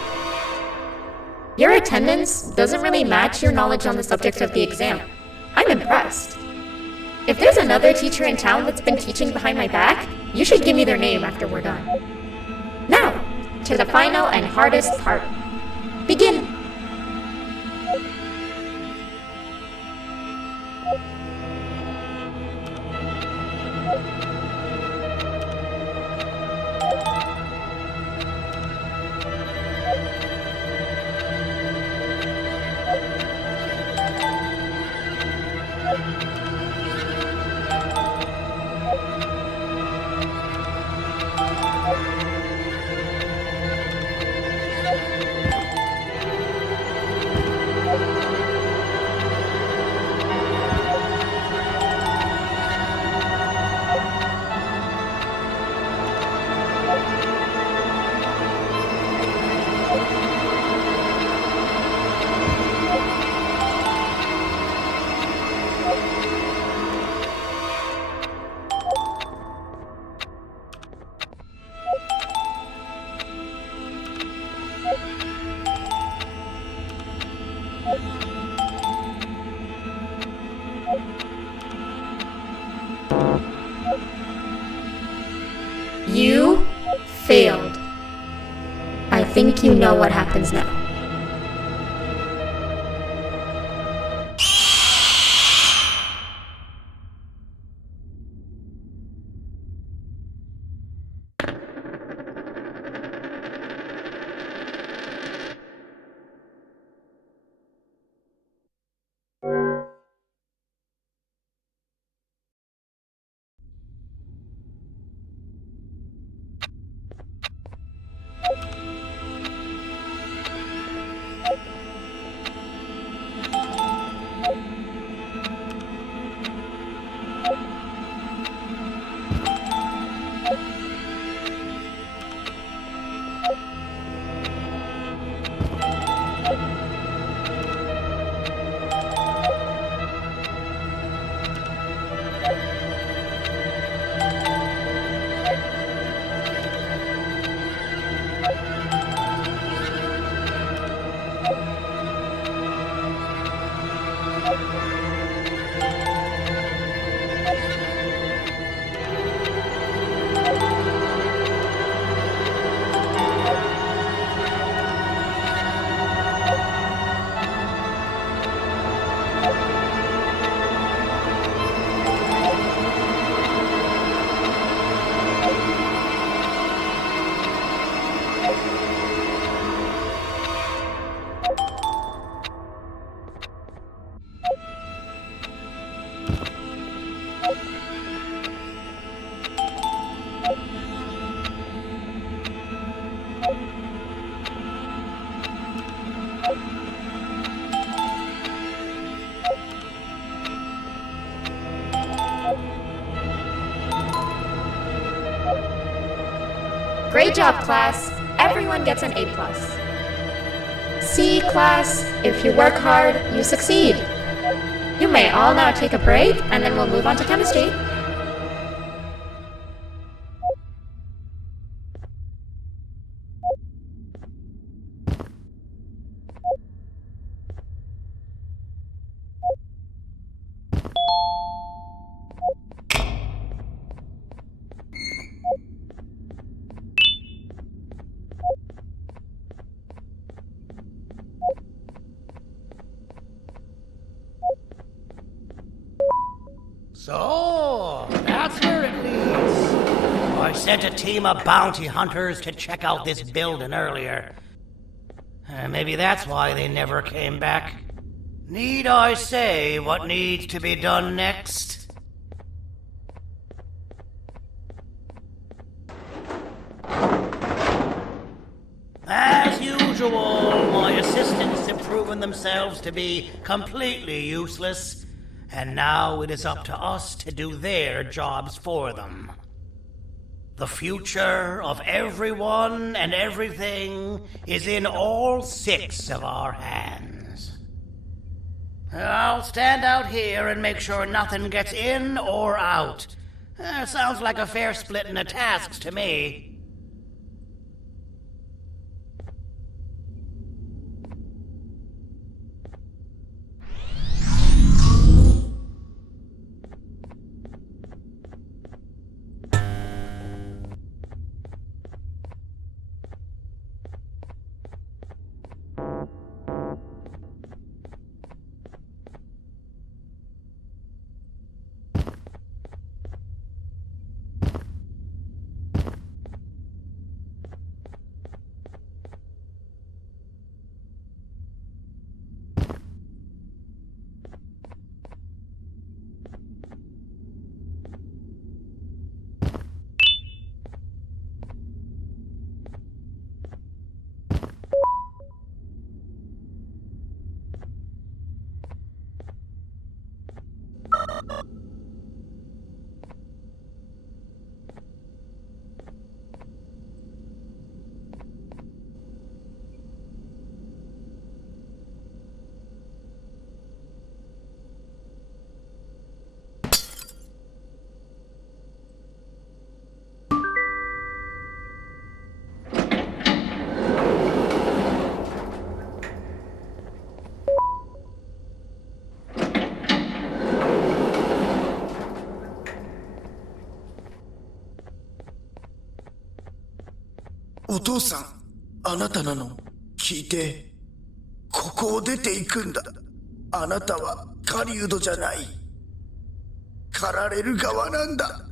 Your attendance doesn't really match your knowledge on the subject of the exam. I'm impressed. If there's another teacher in town that's been teaching behind my back, you should give me their name after we're done. Now, to the final and hardest part. Begin! You failed. I think you know what happens now. Great job, class. Everyone gets an A+. See, class, if you work hard, you succeed. You may all now take a break, and then we'll move on to chemistry. So, that's where it leads. I sent a team of bounty hunters to check out this building earlier. Maybe that's why they never came back. Need I say what needs to be done next? As usual, my assistants have proven themselves to be completely useless, and now it is up to us to do their jobs for them. The future of everyone and everything is in all 6 of our hands. I'll stand out here and make sure nothing gets in or out. Sounds like a fair split in the tasks to me.お父さん、あなたなの？聞いて。ここを出ていくんだ。あなたは狩人じゃない。狩られる側なんだ。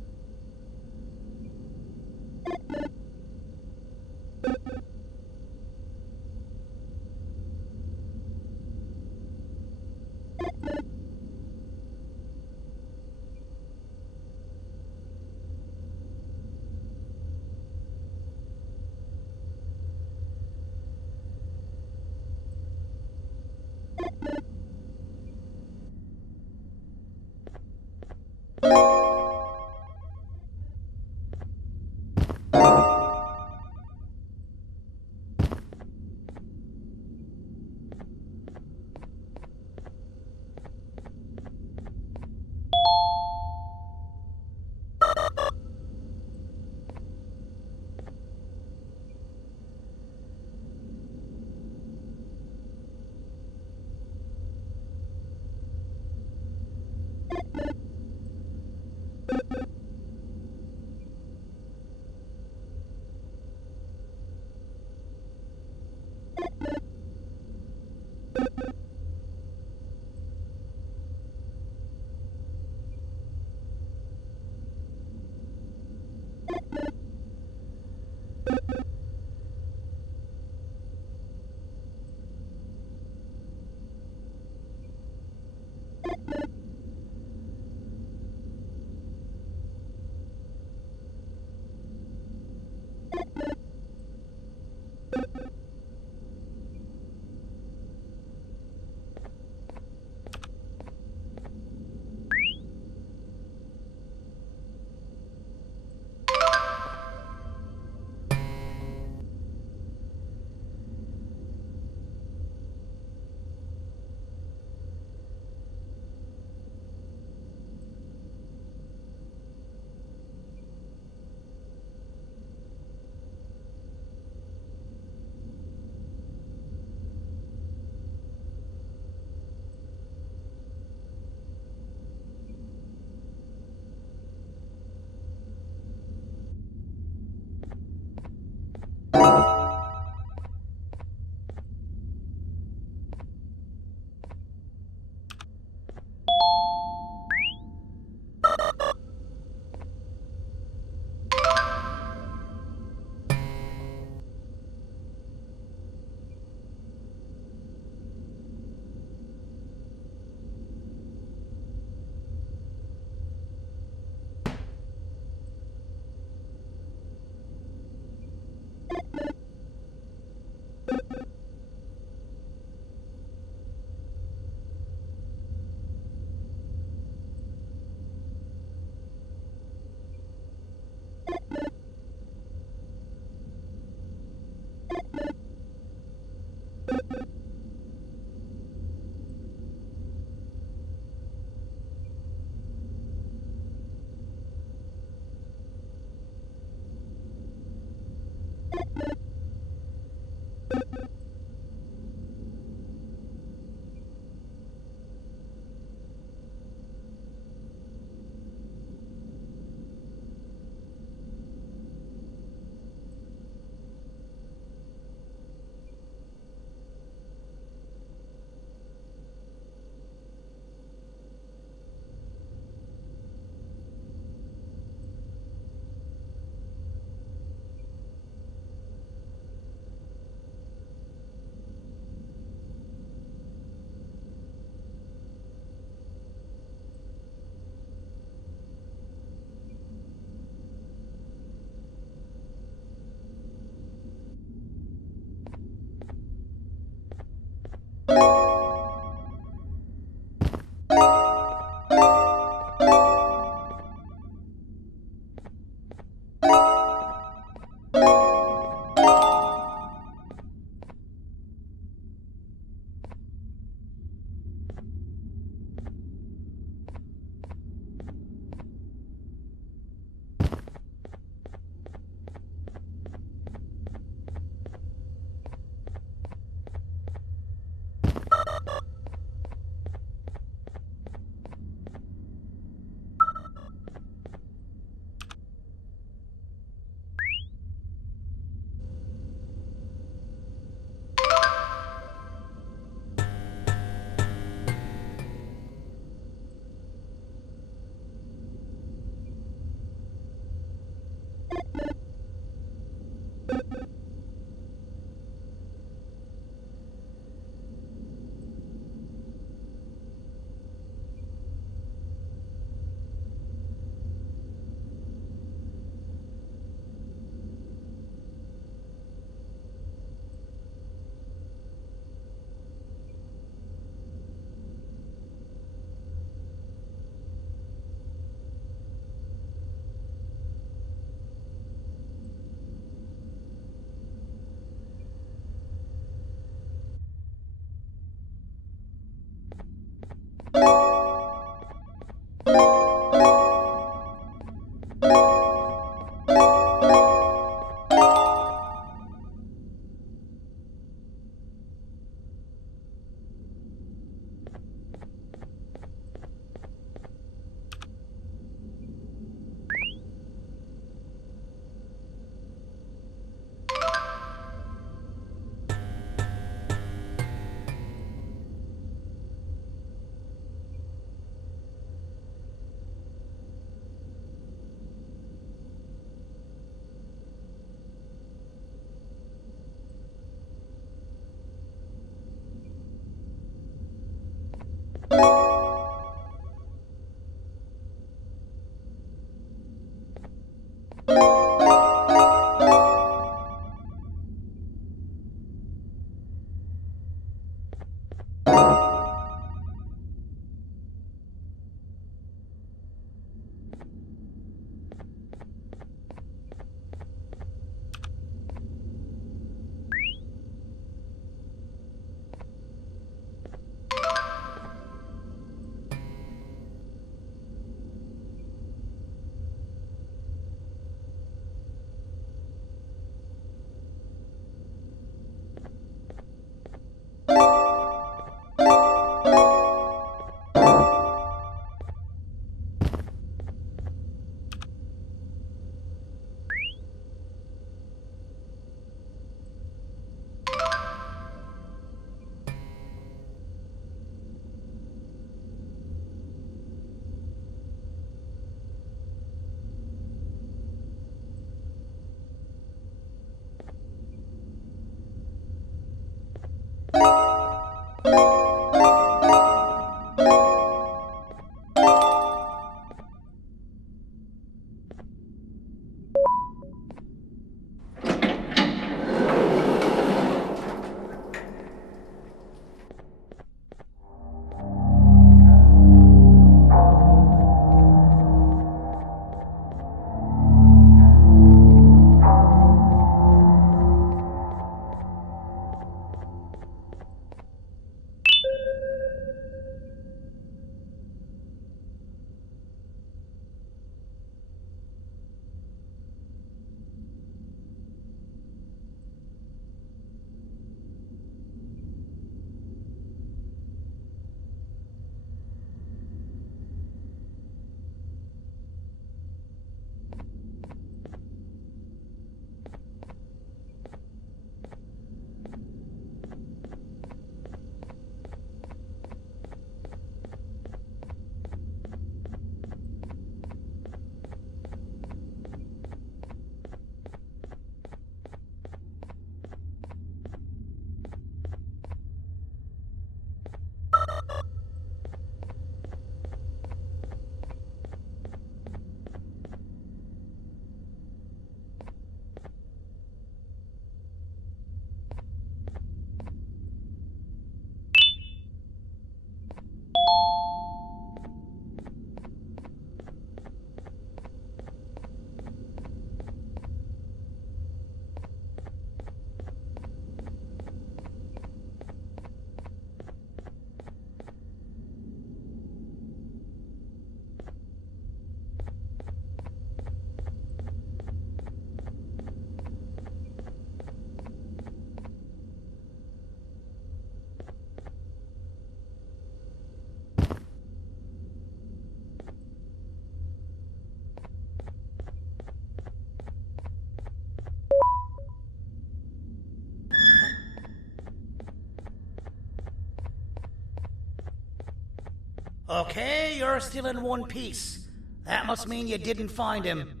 Okay, you're still in one piece. That must mean you didn't find him.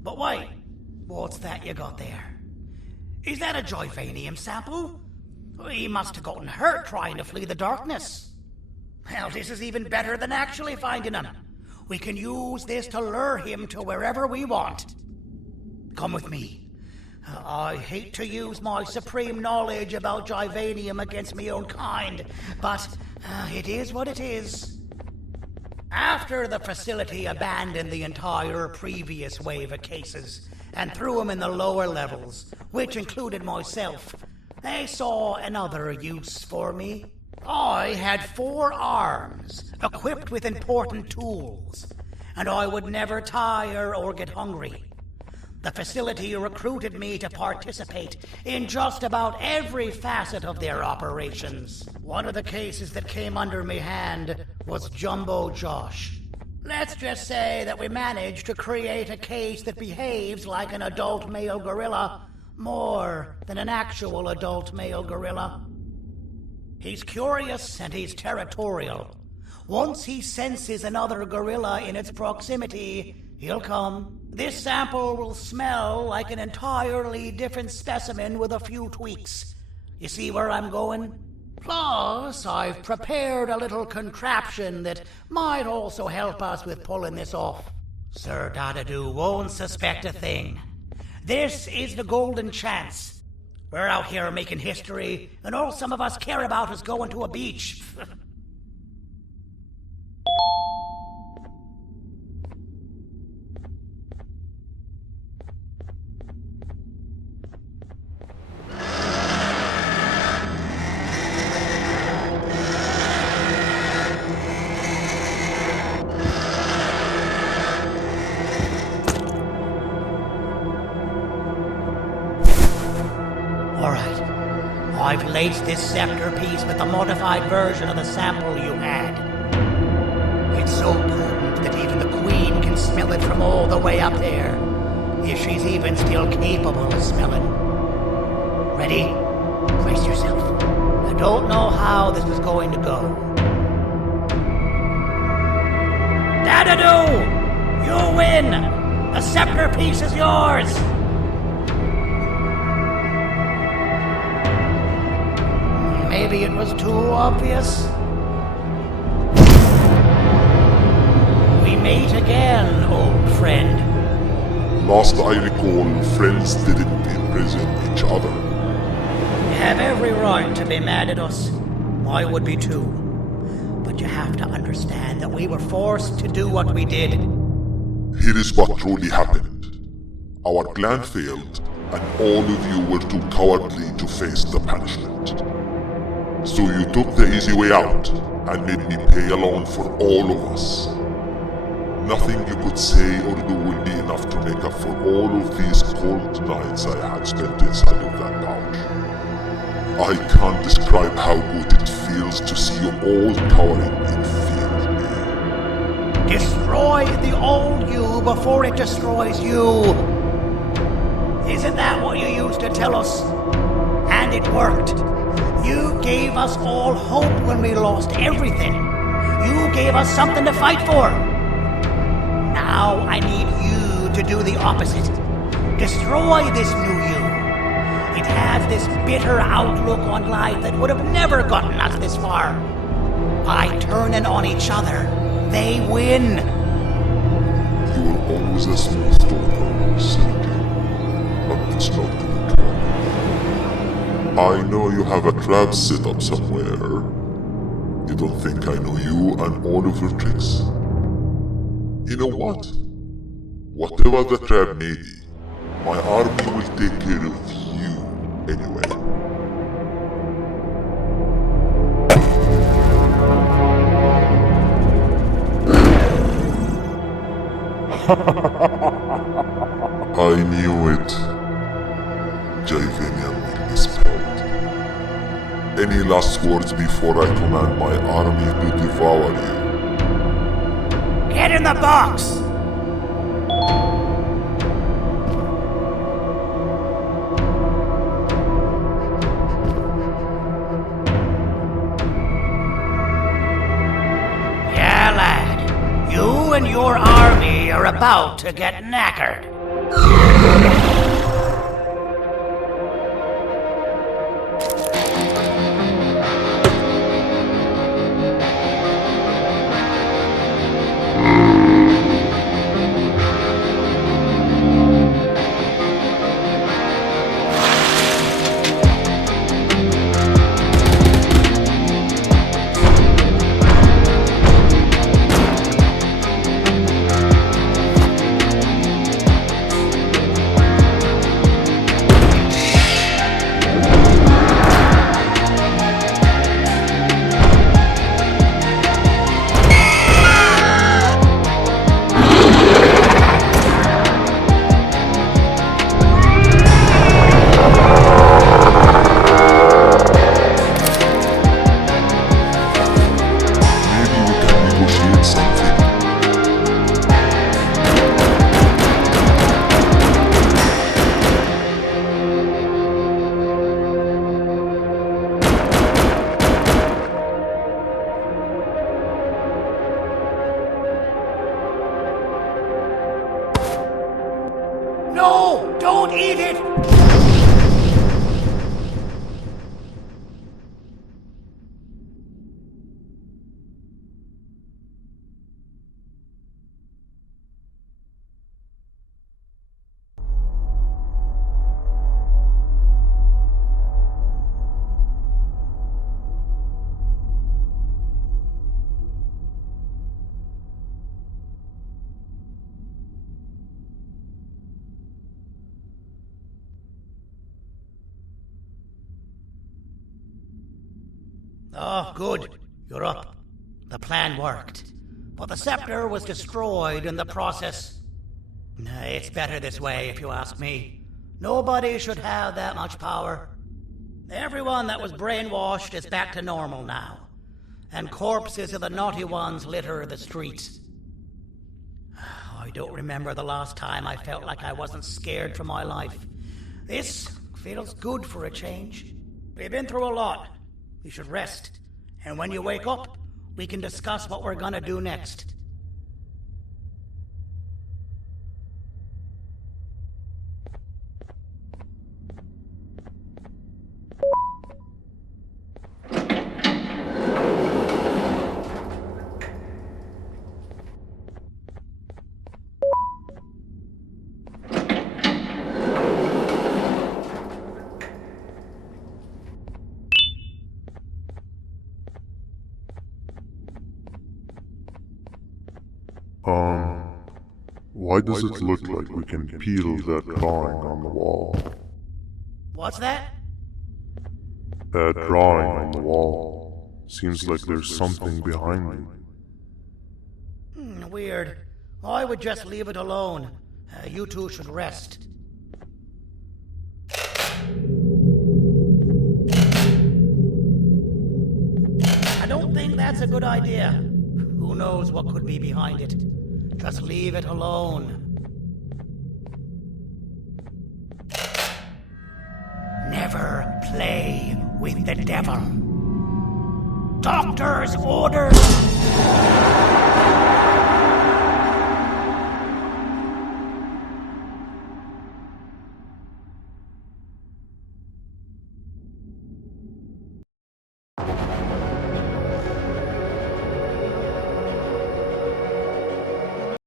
But wait, what's that you got there? Is that a Joyvanium sample? He must have gotten hurt trying to flee the darkness. Well, this is even better than actually finding him. We can use this to lure him to wherever we want. Come with me. I hate to use my supreme knowledge about Joyvanium against my own kind, but it is what it is. After the facility abandoned the entire previous wave of cases and threw them in the lower levels, which included myself, they saw another use for me. I had 4 arms, equipped with important tools, and I would never tire or get hungry. The facility recruited me to participate in just about every facet of their operations. One of the cases that came under me hand was Jumbo Josh. Let's just say that we managed to create a case that behaves like an adult male gorilla, more than an actual adult male gorilla. He's curious and he's territorial. Once he senses another gorilla in its proximity, he'll come. This sample will smell like an entirely different specimen with a few tweaks. You see where I'm going? Plus, I've prepared a little contraption that might also help us with pulling this off. Sir Dadadoo won't suspect a thing. This is the golden chance. We're out here making history, and all some of us care about is going to a beach. Alright. I've laced this scepter piece with the modified version of the sample you had. It's so potent that even the Queen can smell it from all the way up there. If she's even still capable of smelling. Ready? Brace yourself. I don't know how this is going to go. Dadadoo! You win! The scepter piece is yours! Maybe it was too obvious. We meet again, old friend. Last I recall, friends didn't imprison each other. You have every right to be mad at us. I would be too. But you have to understand that we were forced to do what we did. Here is what truly happened. Our plan failed, and all of you were too cowardly to face the punishment. So you took the easy way out, and made me pay alone for all of us. Nothing you could say or do will be enough to make up for all of these cold nights I had spent inside of that pouch. I can't describe how good it feels to see you all cowering in fear of me. Destroy the old you before it destroys you. Isn't that what you used to tell us? And it worked. You gave us all hope when we lost everything. You gave us something to fight for. Now I need you to do the opposite. Destroy this new you. It has this bitter outlook on life that would have never gotten us this far. By turning on each other, they win. You were always a smooth talker, Sergey. But it's not good. I know you have a trap set up somewhere. You don't think I know you and all of your tricks? You know what? Whatever the trap may be, my army will take care of you anyway. I knew it. Javenian will be spelled. Any last words before I command my army to devour you? Get in the box! Yeah, lad. You and your army are about to get knackered. No! Don't eat it! Oh, good. You're up. The plan worked. But the scepter was destroyed in the process. It's better this way, if you ask me. Nobody should have that much power. Everyone that was brainwashed is back to normal now. And corpses of the naughty ones litter the streets. I don't remember the last time I felt like I wasn't scared for my life. This feels good for a change. We've been through a lot. You should rest. And when you wake up, we can discuss what we're gonna do next. Why does it look like we can peel that drawing on the wall? What's that? That drawing on the wall. Seems like there's something behind it. Weird. I would just leave it alone. You two should rest. I don't think that's a good idea. Who knows what could be behind it? Just leave it alone. Never play with the devil. Doctor's orders!